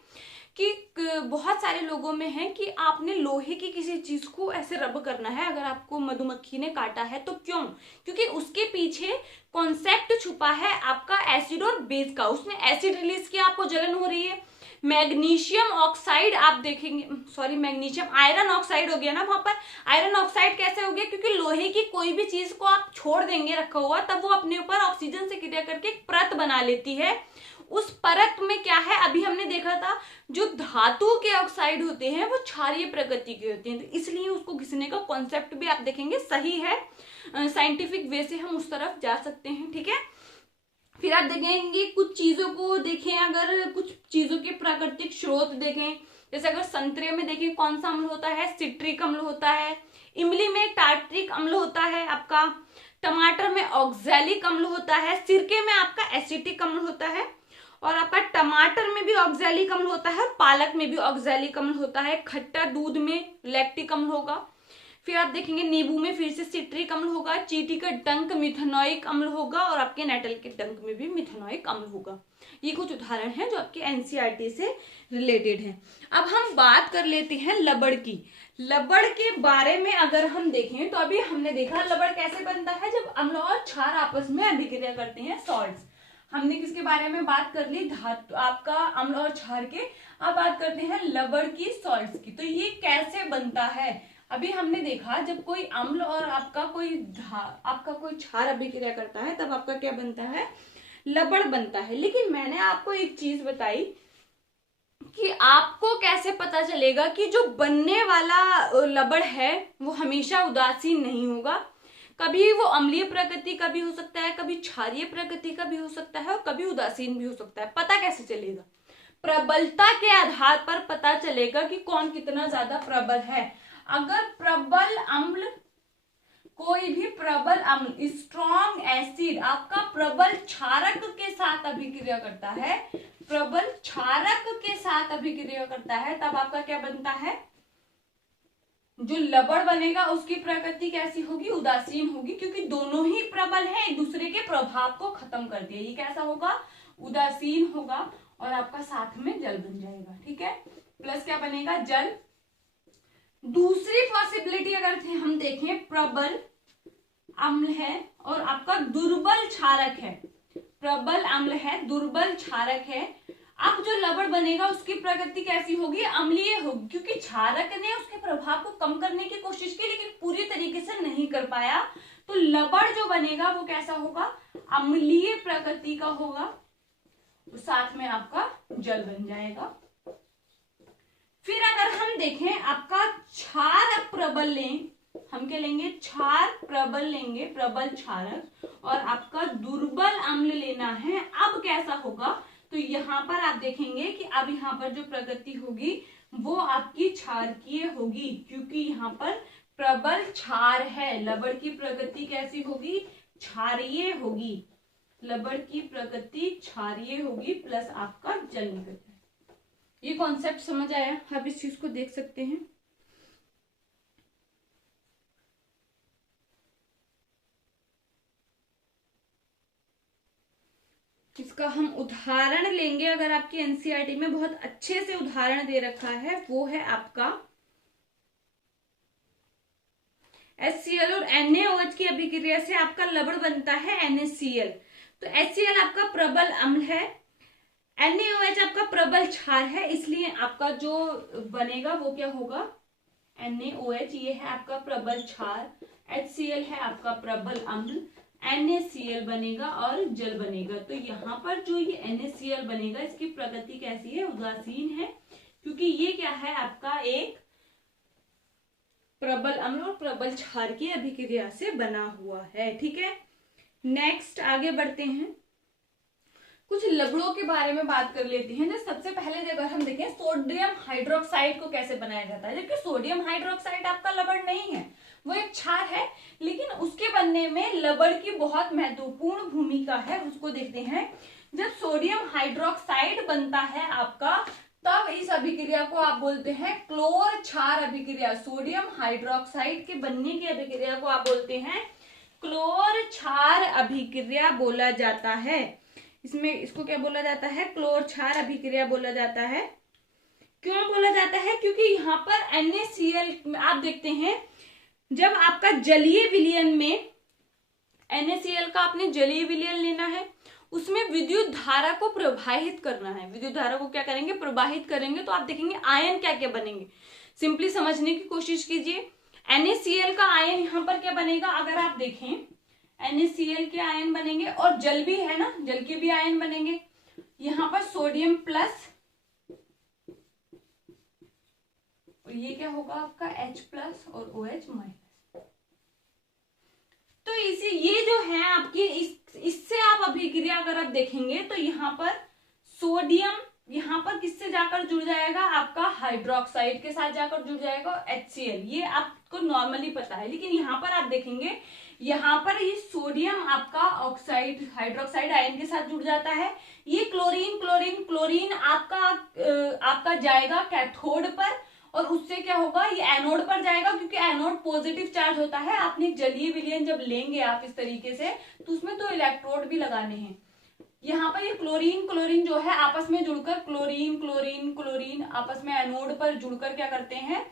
कि बहुत सारे लोगों में है कि आपने लोहे की किसी चीज को ऐसे रब करना है अगर आपको मधुमक्खी ने काटा है तो। क्यों, क्योंकि उसके पीछे कॉन्सेप्ट छुपा है आपका एसिड और बेस का। उसने एसिड रिलीज किया, आपको जलन हो रही है। मैग्नीशियम ऑक्साइड आप देखेंगे, सॉरी मैग्नीशियम, आयरन ऑक्साइड हो गया ना वहां पर। आयरन ऑक्साइड कैसे हो गया, क्योंकि लोहे की कोई भी चीज को आप छोड़ देंगे रखा हुआ, तब वो अपने ऊपर ऑक्सीजन से क्रिया करके एक परत बना लेती है। उस परत में क्या है, अभी हमने देखा था जो धातु के ऑक्साइड होते हैं वो क्षारीय प्रकृति के होते हैं, तो इसलिए उसको घिसने का कॉन्सेप्ट भी आप देखेंगे सही है। साइंटिफिक वे से हम उस तरफ जा सकते हैं, ठीक है। फिर आप देखेंगे कुछ चीजों को देखें, अगर कुछ चीजों के प्राकृतिक स्रोत देखें, जैसे अगर संतरे में देखें कौन सा अम्ल होता है, सिट्रिक अम्ल होता है। इमली में टार्ट्रिक अम्ल होता है आपका। टमाटर में ऑक्सैलिक अम्ल होता है। सिरके में आपका एसिटिक अम्ल होता है। और आपका टमाटर में भी ऑक्सैलिक अम्ल होता है, पालक में भी ऑक्सैलिक अम्ल होता है। खट्टा दूध में लैक्टिक अम्ल होगा। फिर आप देखेंगे नींबू में फिर से सिट्रिक अम्ल होगा। चींटी का डंक मिथेनोइक अम्ल होगा, और आपके नेटल के डंक में भी मिथेनोइक अम्ल होगा। ये कुछ उदाहरण हैं जो आपके एनसीईआरटी से रिलेटेड हैं। अब हम बात कर लेते हैं लबड़ की। लबड़ के बारे में अगर हम देखें तो अभी हमने देखा लबड़ कैसे बनता है, जब अम्ल और क्षार आपस में अभिक्रिया करते हैं, सॉल्ट्स। हमने किसके बारे में बात कर ली, धातु, आपका अम्ल और क्षार के। अब बात करते हैं लबड़ की, सॉल्ट्स की। तो ये कैसे बनता है, अभी हमने देखा जब कोई अम्ल और आपका कोई क्षार अभिक्रिया करता है तब आपका क्या बनता है, लबड़ बनता है। लेकिन मैंने आपको एक चीज बताई कि आपको कैसे पता चलेगा कि जो बनने वाला लबड़ है वो हमेशा उदासीन नहीं होगा। कभी वो अम्लीय प्रकृति का भी हो सकता है, कभी क्षारीय प्रकृति का भी हो सकता है, और कभी उदासीन भी हो सकता है। पता कैसे चलेगा, प्रबलता के आधार पर पता चलेगा कि कौन कितना ज्यादा प्रबल है। अगर प्रबल अम्ल, कोई भी प्रबल अम्ल, स्ट्रॉन्ग एसिड आपका प्रबल क्षारक के साथ अभिक्रिया करता है, प्रबल क्षारक के साथ अभिक्रिया करता है, तब आपका क्या बनता है, जो लबड़ बनेगा उसकी प्रकृति कैसी होगी, उदासीन होगी, क्योंकि दोनों ही प्रबल हैं, एक दूसरे के प्रभाव को खत्म कर दिया। ये कैसा होगा, उदासीन होगा, और आपका साथ में जल बन जाएगा, ठीक है। प्लस क्या बनेगा, जल। दूसरी पॉसिबिलिटी अगर हम देखें, प्रबल अम्ल है और आपका दुर्बल क्षारक है। प्रबल अम्ल है, दुर्बल क्षारक है। अब जो लवण बनेगा उसकी प्रकृति कैसी होगी, अम्लीय होगी, क्योंकि क्षारक ने उसके प्रभाव को कम करने की कोशिश की लेकिन पूरी तरीके से नहीं कर पाया। तो लवण जो बनेगा वो कैसा होगा, अम्लीय प्रकृति का होगा, साथ में आपका जल बन जाएगा। फिर अगर हम देखें आपका क्षार प्रबल लें, हम क्या लेंगे, क्षार प्रबल लेंगे, प्रबल क्षारक, और आपका दुर्बल अम्ल लेना है। अब कैसा होगा, तो यहाँ पर आप देखेंगे कि अब यहाँ पर जो प्रकृति होगी वो आपकी क्षारकीय होगी, क्योंकि यहाँ पर प्रबल क्षार है। लवण की प्रकृति कैसी होगी, क्षारीय होगी, लवण की प्रकृति क्षारीय होगी, प्लस आपका जल निकलता है। ये कॉन्सेप्ट समझ आया, आप इस चीज को देख सकते हैं। इसका हम उदाहरण लेंगे, अगर आपकी एनसीईआरटी में बहुत अच्छे से उदाहरण दे रखा है, वो है आपका HCl और NaOH की अभिक्रिया से आपका लवण बनता है NaCl। तो HCl आपका प्रबल अम्ल है, NaOH आपका प्रबल क्षार है, इसलिए आपका जो बनेगा वो क्या होगा, NaOH ये है आपका प्रबल क्षार, HCl है आपका प्रबल अम्ल, NaCl बनेगा और जल बनेगा। तो यहाँ पर जो ये NaCl बनेगा इसकी प्रकृति कैसी है, उदासीन है, क्योंकि ये क्या है आपका एक प्रबल अम्ल और प्रबल क्षार की अभिक्रिया से बना हुआ है। ठीक है, नेक्स्ट आगे बढ़ते हैं, कुछ लवणों के बारे में बात कर लेते हैं। जैसे सबसे पहले अगर हम देखें सोडियम हाइड्रोक्साइड को कैसे बनाया जाता है, जबकि सोडियम हाइड्रोक्साइड आपका लवण नहीं है, वो एक क्षार है, लेकिन उसके बनने में लवण की बहुत महत्वपूर्ण भूमिका है। उसको देखते हैं। जब सोडियम हाइड्रोक्साइड बनता है आपका, तब इस अभिक्रिया को आप बोलते हैं क्लोर क्षार अभिक्रिया। सोडियम हाइड्रोक्साइड के बनने की अभिक्रिया को आप बोलते हैं क्लोर क्षार अभिक्रिया बोला जाता है। इसमें इसको क्या बोला जाता है, क्लोर क्षार अभिक्रिया बोला जाता है। क्यों बोला जाता है, क्योंकि यहाँ पर NaCl आप देखते हैं, जब आपका जलीय विलयन में NaCl का आपने जलीय विलयन लेना है, उसमें विद्युत धारा को प्रवाहित करना है। विद्युत धारा को क्या करेंगे, प्रवाहित करेंगे, तो आप देखेंगे आयन क्या क्या बनेंगे। सिंपली समझने की कोशिश कीजिए। NaCl का आयन यहाँ पर क्या बनेगा, अगर आप देखें NaCl के आयन बनेंगे, और जल भी है ना, जल के भी आयन बनेंगे। यहाँ पर सोडियम प्लस, और ये क्या होगा आपका H प्लस और OH माइनस। तो इसी ये जो है आपकी इससे आप अभिक्रिया अगर आप देखेंगे तो यहाँ पर सोडियम यहाँ पर किससे जाकर जुड़ जाएगा, आपका हाइड्रोक्साइड के साथ जाकर जुड़ जाएगा, HCl। ये आपको नॉर्मली पता है, लेकिन यहाँ पर आप देखेंगे यहाँ पर ये सोडियम आपका ऑक्साइड हाइड्रोक्साइड आयन के साथ जुड़ जाता है। ये क्लोरीन क्लोरीन क्लोरीन आपका जाएगा कैथोड पर, और उससे क्या होगा, ये एनोड पर जाएगा, क्योंकि एनोड पॉजिटिव चार्ज होता है। आपने जलीय विलयन जब लेंगे आप इस तरीके से, तो उसमें 2 इलेक्ट्रोड भी लगाने हैं। यहाँ पर ये क्लोरीन क्लोरीन जो है आपस में जुड़कर क्लोरीन क्लोरीन क्लोरीन आपस में एनोड पर जुड़कर क्या करते हैं,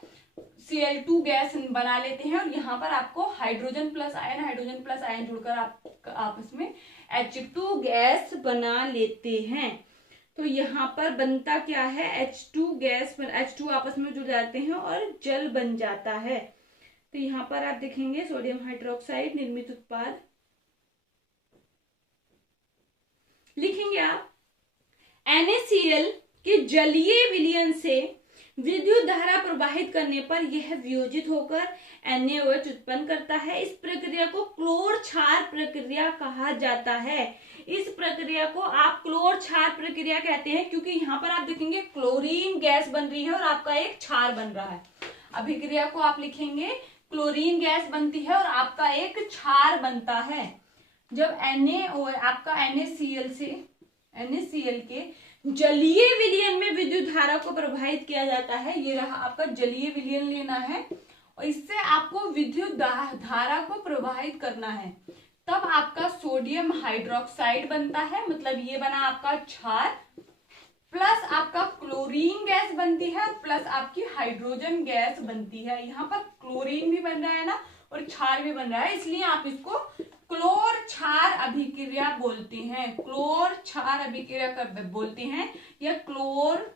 Cl2 गैस बना लेते हैं, और यहाँ पर आपको हाइड्रोजन प्लस आयन जुड़कर आप आपस में H2 गैस बना लेते हैं। तो यहाँ पर बनता क्या है, H2 गैस, H2 आपस में जुड़ जाते हैं और जल बन जाता है। तो यहाँ पर आप देखेंगे सोडियम हाइड्रोक्साइड निर्मित उत्पाद लिखेंगे आप। NaCl के जलीय विलयन से विद्युत धारा प्रवाहित करने पर यह वियोजित होकर NaOH उत्पन्न करता है। इस प्रक्रिया को क्लोर क्षार प्रक्रिया कहा जाता है। इस प्रक्रिया को आप क्लोर क्षार प्रक्रिया कहते हैं, क्योंकि यहाँ पर आप देखेंगे क्लोरीन गैस बन रही है और आपका एक क्षार बन रहा है। अभिक्रिया को आप लिखेंगे क्लोरीन गैस बनती है और आपका एक क्षार बनता है। जब NaOH आपका NaCl के जलीय विलयन में विद्युत धारा को प्रवाहित किया जाता है। ये रहा आपका जलीय विलयन लेना है, और इससे आपको विद्युत धारा को प्रवाहित करना है। तब आपका सोडियम हाइड्रोक्साइड बनता है, मतलब ये बना आपका क्षार, प्लस आपका क्लोरीन गैस बनती है, प्लस आपकी हाइड्रोजन गैस बनती है। यहाँ पर क्लोरीन भी बन रहा है ना, और क्षार भी बन रहा है, इसलिए आप इसको क्लोर क्षार अभिक्रिया बोलते हैं, क्लोर क्षार अभिक्रिया कर बोलते हैं, या क्लोर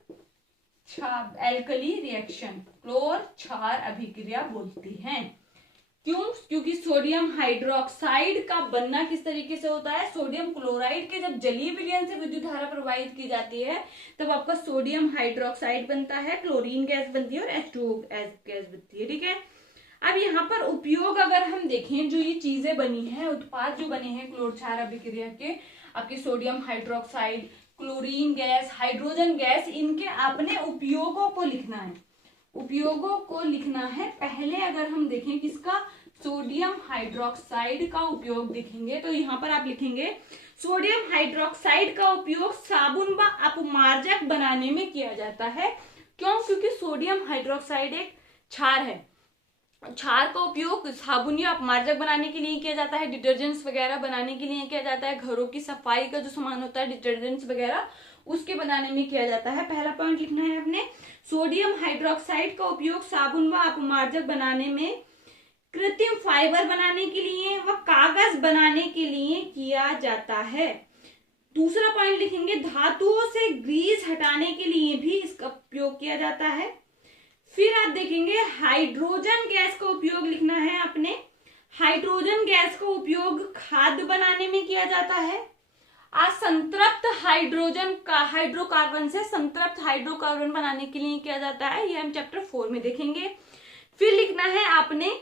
एल्कली रिएक्शन, क्लोर क्षार अभिक्रिया बोलती हैं। क्यों? क्योंकि सोडियम हाइड्रोक्साइड का बनना किस तरीके से होता है, सोडियम क्लोराइड के जब जलीय विलयन से विद्युत धारा प्रवाहित की जाती है तब आपका सोडियम हाइड्रोक्साइड बनता है, क्लोरीन गैस बनती है और H2O गैस बनती है। ठीक है, अब यहाँ पर उपयोग अगर हम देखें, जो ये चीजें बनी है, उत्पाद जो बने हैं क्लोर क्षार अभिक्रिया के, आपके sodium hydroxide, chlorine gas, hydrogen gas, इनके अपने उपयोगों को लिखना है, उपयोगों को लिखना है। पहले अगर हम देखें किसका, सोडियम हाइड्रोक्साइड का उपयोग देखेंगे, तो यहाँ पर आप लिखेंगे सोडियम हाइड्रोक्साइड का उपयोग साबुन व अपमार्जक बनाने में किया जाता है। क्यों? क्योंकि सोडियम हाइड्रोक्साइड एक क्षार है, क्षार का उपयोग साबुन या अपमार्जक बनाने के लिए किया जाता है, डिटर्जेंट्स वगैरह बनाने के लिए किया जाता है, घरों की सफाई का जो सामान होता है डिटर्जेंट्स वगैरह उसके बनाने में किया जाता है। पहला पॉइंट लिखना है अपने, सोडियम हाइड्रोक्साइड का उपयोग साबुन व अपमार्जक बनाने में, कृत्रिम फाइबर बनाने के लिए व कागज बनाने के लिए किया जाता है। दूसरा पॉइंट लिखेंगे, धातुओं से ग्रीस हटाने के लिए भी इसका उपयोग किया जाता है। फिर आप देखेंगे हाइड्रोजन गैस का उपयोग लिखना है अपने, हाइड्रोजन गैस का उपयोग खाद्य बनाने में किया जाता है। असंतृप्त हाइड्रोजन का हाइड्रोकार्बन से संतृप्त हाइड्रोकार्बन बनाने के लिए किया जाता है, ये हम चैप्टर 4 में देखेंगे। फिर लिखना है आपने,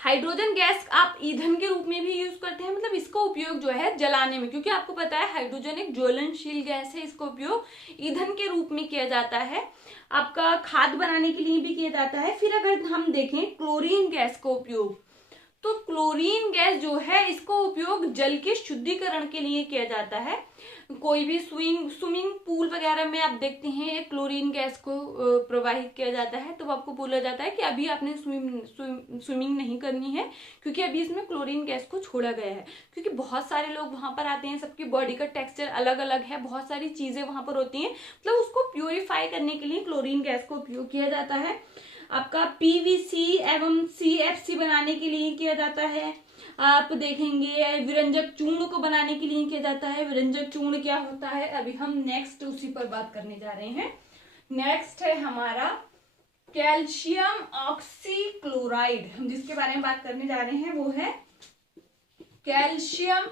हाइड्रोजन गैस आप ईंधन के रूप में भी यूज करते हैं, मतलब इसका उपयोग जो है जलाने में, क्योंकि आपको पता है हाइड्रोजन एक ज्वलनशील गैस है, इसका उपयोग ईंधन के रूप में किया जाता है, आपका खाद्य बनाने के लिए भी किया जाता है। फिर अगर हम देखें क्लोरीन गैस का उपयोग, तो क्लोरीन गैस जो है इसका उपयोग जल के शुद्धिकरण के लिए किया जाता है। कोई भी स्विमिंग पूल वगैरह में आप देखते हैं क्लोरीन गैस को प्रवाहित किया जाता है, तो आपको बोला जाता है कि अभी आपने स्विमिंग नहीं करनी है क्योंकि अभी इसमें क्लोरीन गैस को छोड़ा गया है। क्योंकि बहुत सारे लोग वहां पर आते हैं, सबकी बॉडी का टेक्सचर अलग अलग है, बहुत सारी चीजें वहां पर होती हैं, मतलब उसको प्यूरिफाई करने के लिए क्लोरीन गैस का उपयोग किया जाता है। आपका पीवीसी एवं सीएफसी बनाने के लिए किया जाता है। आप देखेंगे विरंजक चूर्ण को बनाने के लिए किया जाता है। विरंजक चूर्ण क्या होता है, अभी हम नेक्स्ट उसी पर बात करने जा रहे हैं। नेक्स्ट है हमारा कैल्शियम ऑक्सीक्लोराइड, हम जिसके बारे में बात करने जा रहे हैं वो है कैल्शियम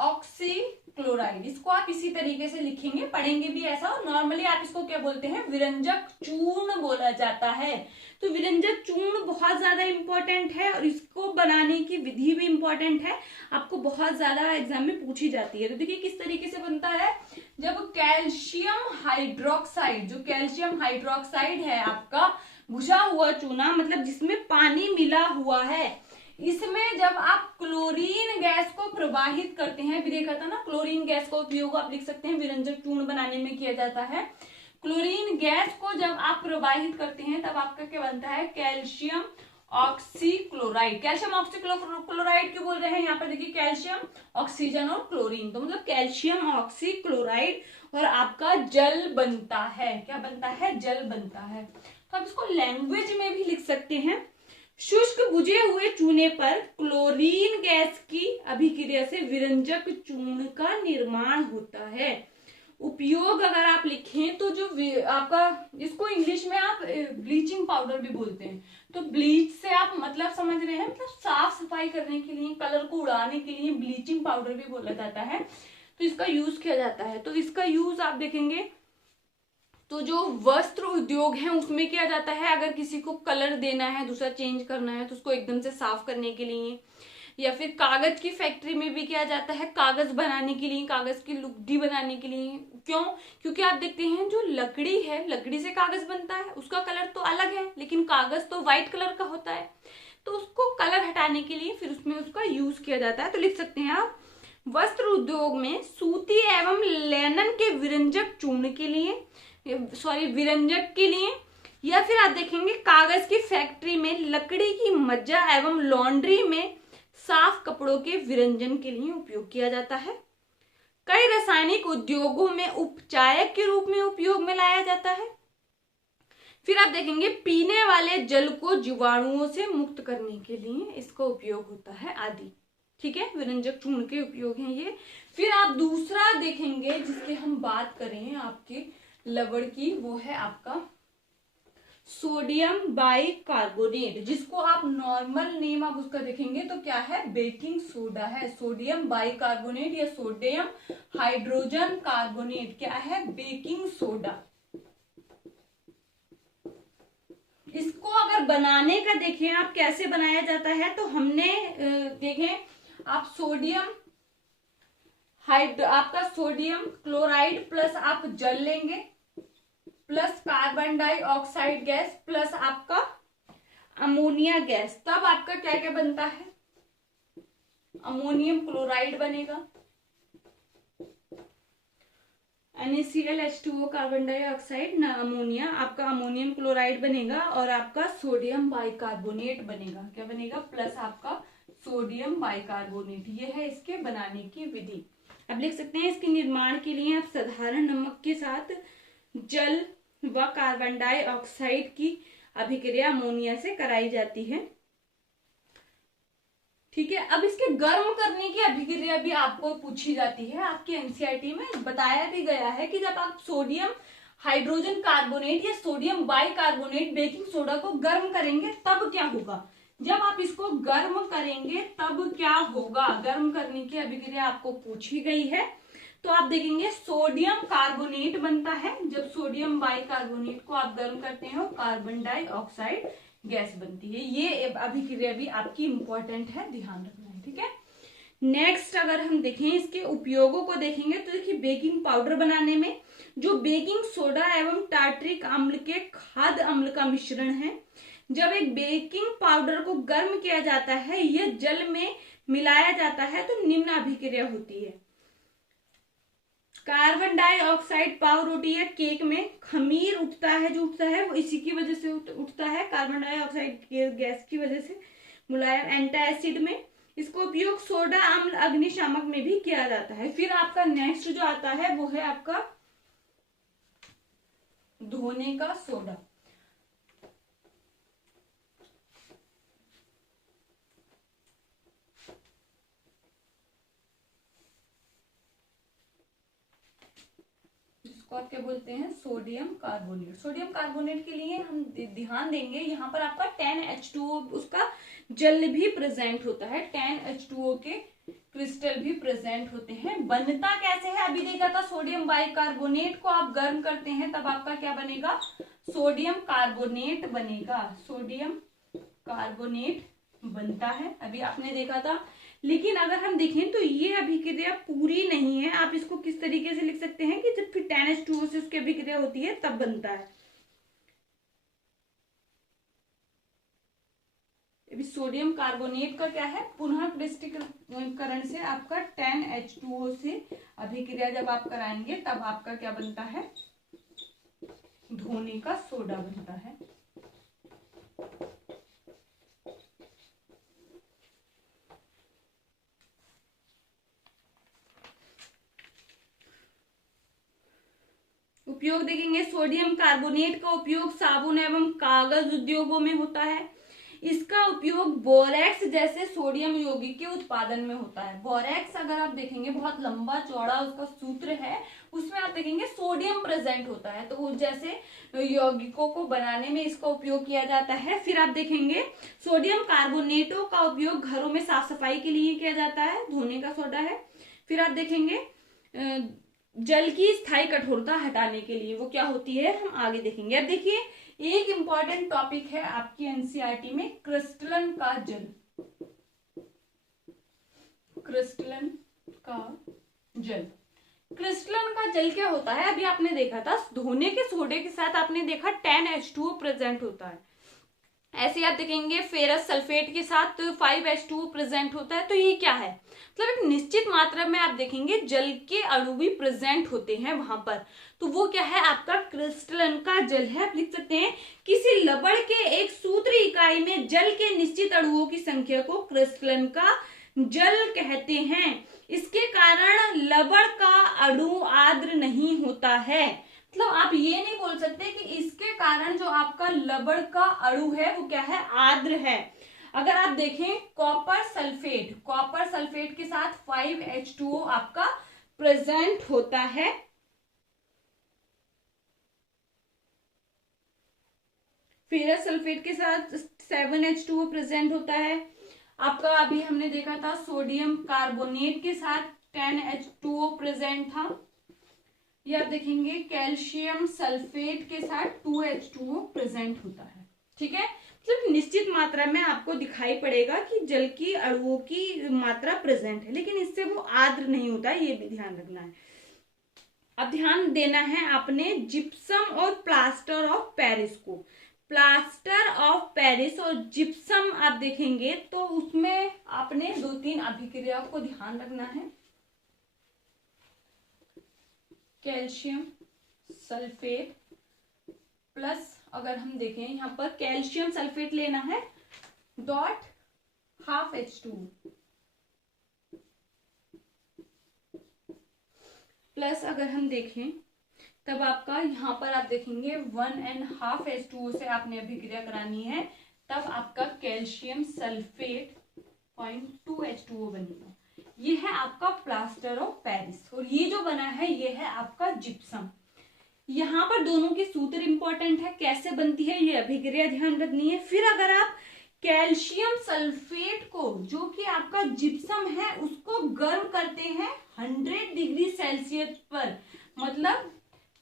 ऑक्सीक्लोराइड। इसको आप इसी तरीके से लिखेंगे, पढ़ेंगे भी ऐसा, और नॉर्मली आप इसको क्या बोलते हैं, विरंजक चूर्ण बोला जाता है। तो विरंजक चूर्ण बहुत ज्यादा इंपॉर्टेंट है और इसको बनाने की विधि भी इंपॉर्टेंट है, आपको बहुत ज्यादा एग्जाम में पूछी जाती है। तो देखिए किस तरीके से बनता है, जब कैल्शियम हाइड्रोक्साइड, जो कैल्शियम हाइड्रोक्साइड है आपका बुझा हुआ चूना, मतलब जिसमें पानी मिला हुआ है, इसमें जब आप क्लोरीन गैस को प्रवाहित करते हैं, भी देखा था ना, क्लोरीन गैस का उपयोग आप लिख सकते हैं विरंजक चूर्ण बनाने में किया जाता है। क्लोरीन गैस को जब आप प्रवाहित करते हैं तब आपका क्या बनता है, कैल्शियम ऑक्सीक्लोराइड। कैल्शियम ऑक्सीक्लोराइड क्यों बोल रहे हैं यहाँ पर, देखिए कैल्शियम, ऑक्सीजन और क्लोरीन, तो मतलब कैल्शियम ऑक्सीक्लोराइड, और आपका जल बनता है। क्या बनता है, जल बनता है। तो आप इसको लैंग्वेज में भी लिख सकते हैं, शुष्क बुझे हुए चूने पर क्लोरीन गैस की अभिक्रिया से विरंजक चूर्ण का निर्माण होता है। उपयोग अगर आप लिखें तो जो आपका, इसको इंग्लिश में आप ब्लीचिंग पाउडर भी बोलते हैं, तो ब्लीच से आप मतलब समझ रहे हैं, मतलब साफ सफाई करने के लिए, कलर को उड़ाने के लिए ब्लीचिंग पाउडर भी बोला जाता है, तो इसका यूज किया जाता है। तो इसका यूज आप देखेंगे तो जो वस्त्र उद्योग है उसमें किया जाता है, अगर किसी को कलर देना है, दूसरा चेंज करना है तो उसको एकदम से साफ करने के लिए, या फिर कागज की फैक्ट्री में भी किया जाता है, कागज बनाने के लिए, कागज की लुगदी बनाने के लिए। क्यों? क्योंकि आप देखते हैं जो लकड़ी है, लकड़ी से कागज बनता है, उसका कलर तो अलग है, लेकिन कागज तो व्हाइट कलर का होता है, तो उसको कलर हटाने के लिए फिर उसमें उसका यूज किया जाता है। तो लिख सकते हैं आप, वस्त्र उद्योग में सूती एवं लेनन के विरंजक चूर्ण के लिए, विरंजक के लिए, या फिर आप देखेंगे कागज की फैक्ट्री में लकड़ी की मज्जा एवं लॉन्ड्री में साफ कपड़ों के विरंजन के लिए उपयोग किया जाता है। कई रासायनिक उद्योगों में उपचायक के रूप में उपयोग में लाया जाता है। फिर आप देखेंगे पीने वाले जल को जीवाणुओं से मुक्त करने के लिए इसका उपयोग होता है, आदि। ठीक है, विरंजक चूर्ण के उपयोग हैं ये। फिर आप दूसरा देखेंगे जिसकी हम बात करें आपके लवण की, वो है आपका सोडियम बाइकार्बोनेट, जिसको आप नॉर्मल नेम आप उसका देखेंगे तो क्या है, बेकिंग सोडा है। सोडियम बाइकार्बोनेट या सोडियम हाइड्रोजन कार्बोनेट क्या है, बेकिंग सोडा। इसको अगर बनाने का देखें आप कैसे बनाया जाता है, तो हमने देखें आप आपका सोडियम क्लोराइड प्लस आप जल लेंगे plus carbon dioxide gas plus आपका अमोनिया गैस, तब आपका क्या क्या बनता है, अमोनियम क्लोराइड बनेगा, NaCl कार्बन डाइऑक्साइड ना अमोनिया, आपका अमोनियम क्लोराइड बनेगा और आपका सोडियम बाइकार्बोनेट बनेगा। क्या बनेगा, प्लस आपका सोडियम बाइकार्बोनेट। ये है इसके बनाने की विधि। अब लिख सकते हैं इसके निर्माण के लिए आप साधारण नमक के साथ जल व कार्बन डाइऑक्साइड की अभिक्रिया अमोनिया से कराई जाती है। ठीक है, अब इसके गर्म करने की अभिक्रिया भी आपको पूछी जाती है। आपके एनसीईआरटी में बताया भी गया है कि जब आप सोडियम हाइड्रोजन कार्बोनेट या सोडियम बाइकार्बोनेट बेकिंग सोडा को गर्म करेंगे तब क्या होगा। जब आप इसको गर्म करेंगे तब क्या होगा, गर्म करने की अभिक्रिया आपको पूछी गई है। तो आप देखेंगे सोडियम कार्बोनेट बनता है। जब सोडियम बाइकार्बोनेट को आप गर्म करते हो कार्बन डाइऑक्साइड गैस बनती है। ये अभिक्रिया भी आपकी इंपॉर्टेंट है, ध्यान रखना है। ठीक है, नेक्स्ट अगर हम देखें इसके उपयोगों को देखेंगे तो देखिए बेकिंग पाउडर बनाने में जो बेकिंग सोडा एवं टार्ट्रिक अम्ल के खाद्य अम्ल का मिश्रण है, जब एक बेकिंग पाउडर को गर्म किया जाता है यह जल में मिलाया जाता है तो निम्न अभिक्रिया होती है। कार्बन डाइऑक्साइड पाव रोटी या केक में खमीर उठता है, जो उठता है वो इसी की वजह से उठता है, कार्बन डाइऑक्साइड गैस की वजह से। मुलायम एंटासिड में इसको उपयोग सोडा अम्ल अग्निशामक में भी किया जाता है। फिर आपका नेक्स्ट जो आता है वो है आपका धोने का सोडा। आप क्या बोलते हैं, सोडियम कार्बोनेट। सोडियम कार्बोनेट के लिए हम ध्यान देंगे, यहाँ पर आपका 10H2O उसका जल भी प्रेजेंट होता है, 10H2O के क्रिस्टल भी प्रेजेंट होते हैं। बनता कैसे है, अभी देखा था सोडियम बाइकार्बोनेट को आप गर्म करते हैं तब आपका क्या बनेगा, सोडियम कार्बोनेट बनेगा। सोडियम कार्बोनेट बनता है, अभी आपने देखा था। लेकिन अगर हम देखें तो ये अभिक्रिया पूरी नहीं है। आप इसको किस तरीके से लिख सकते हैं कि जब फिर 10H2O से उसकी अभिक्रिया होती है तब बनता है। अभी सोडियम कार्बोनेट का क्या है, पुनः क्रिस्टलीकरण से आपका 10H2O से अभिक्रिया जब आप कराएंगे तब आपका क्या बनता है, धोने का सोडा बनता है। उपयोग देखेंगे, सोडियम कार्बोनेट का उपयोग साबुन एवं कागज उद्योगों में होता है। इसका उपयोग बोरेक्स जैसे सोडियम यौगिक के उत्पादन में होता है। बोरेक्स अगर आप देखेंगे बहुत लंबा चौड़ा उसका सूत्र है, उसमें आप देखेंगे सोडियम प्रेजेंट होता है, तो उस जैसे यौगिकों को बनाने में इसका उपयोग किया जाता है। फिर आप देखेंगे सोडियम कार्बोनेटों का उपयोग घरों में साफ सफाई के लिए किया जाता है, धोने का सोडा है। फिर आप देखेंगे जल की स्थायी कठोरता हटाने के लिए वो क्या होती है, हम आगे देखेंगे। अब देखिए एक इंपॉर्टेंट टॉपिक है आपकी एनसीईआरटी में, क्रिस्टलन का जल। क्रिस्टलन का जल, क्रिस्टलन का जल क्या होता है, अभी आपने देखा था धोने के सोडे के साथ आपने देखा 10H2O प्रेजेंट होता है। ऐसे आप देखेंगे फेरस सल्फेट के साथ 5H2O प्रेजेंट होता है। तो ये क्या है, मतलब एक निश्चित मात्रा में आप देखेंगे जल के अणु भी प्रेजेंट होते हैं वहां पर, तो वो क्या है आपका क्रिस्टलन का जल है। आप लिख सकते हैं किसी लवण के एक सूत्र इकाई में जल के निश्चित अणुओं की संख्या को क्रिस्टलन का जल कहते हैं। इसके कारण लवण का अणु आर्द्र नहीं होता है। मतलब आप ये नहीं बोल सकते कि इसके कारण जो आपका लवण का अणु है वो क्या है, आर्द्र है। अगर आप देखें कॉपर सल्फेट के साथ 5H2O आपका प्रेजेंट होता है। फेरस सल्फेट के साथ 7H2O प्रेजेंट होता है। आपका अभी हमने देखा था सोडियम कार्बोनेट के साथ 10H2O प्रेजेंट था। ये आप देखेंगे कैल्शियम सल्फेट के साथ 2H2O प्रेजेंट होता है। ठीक है, मतलब निश्चित मात्रा में आपको दिखाई पड़ेगा कि जल की अणुओं की मात्रा प्रेजेंट है, लेकिन इससे वो आर्द्र नहीं होता है, ये भी ध्यान रखना है। अब ध्यान देना है आपने जिप्सम और प्लास्टर ऑफ पेरिस को। प्लास्टर ऑफ पेरिस और जिप्सम आप देखेंगे तो उसमें आपने 2-3 अभिक्रियाओं को ध्यान रखना है। कैल्शियम सल्फेट प्लस, अगर हम देखें यहाँ पर कैल्शियम सल्फेट लेना है .12H2 प्लस अगर हम देखें तब आपका यहाँ पर आप देखेंगे 1.5H2O से आपने अभिक्रिया करानी है, तब आपका कैल्शियम सल्फेट 0.2H2O बनेगा। ये है आपका प्लास्टर ऑफ पेरिस और ये जो बना है ये है आपका जिप्सम। यहाँ पर दोनों के सूत्र इंपॉर्टेंट है, कैसे बनती है ये अभिक्रिया ध्यान रखनी है। फिर अगर आप कैल्शियम सल्फेट को जो कि आपका जिप्सम है उसको गर्म करते हैं 100 डिग्री सेल्सियस पर, मतलब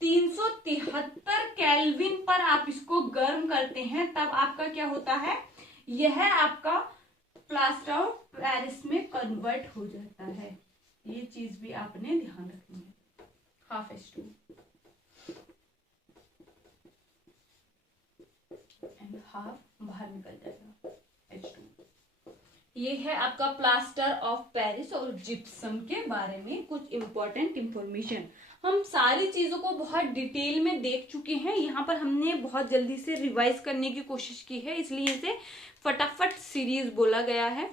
373 केल्विन पर आप इसको गर्म करते हैं, तब आपका क्या होता है, यह आपका प्लास्टर ऑफ पेरिस में कन्वर्ट हो जाता है। ये चीज भी आपने ध्यान रखनी है। 1/2H2 एंड हाफ बाहर निकल जाएगा H2। ये है आपका प्लास्टर ऑफ पेरिस और जिप्सम के बारे में कुछ इंपॉर्टेंट इंफॉर्मेशन। हम सारी चीजों को बहुत डिटेल में देख चुके हैं, यहाँ पर हमने बहुत जल्दी से रिवाइज करने की कोशिश की है, इसलिए इसे फटाफट सीरीज बोला गया है।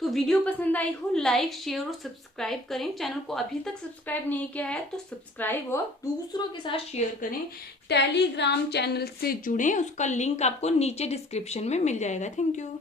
तो वीडियो पसंद आई हो लाइक शेयर और सब्सक्राइब करें। चैनल को अभी तक सब्सक्राइब नहीं किया है तो सब्सक्राइब और दूसरों के साथ शेयर करें। टेलीग्राम चैनल से जुड़ें, उसका लिंक आपको नीचे डिस्क्रिप्शन में मिल जाएगा। Thank you.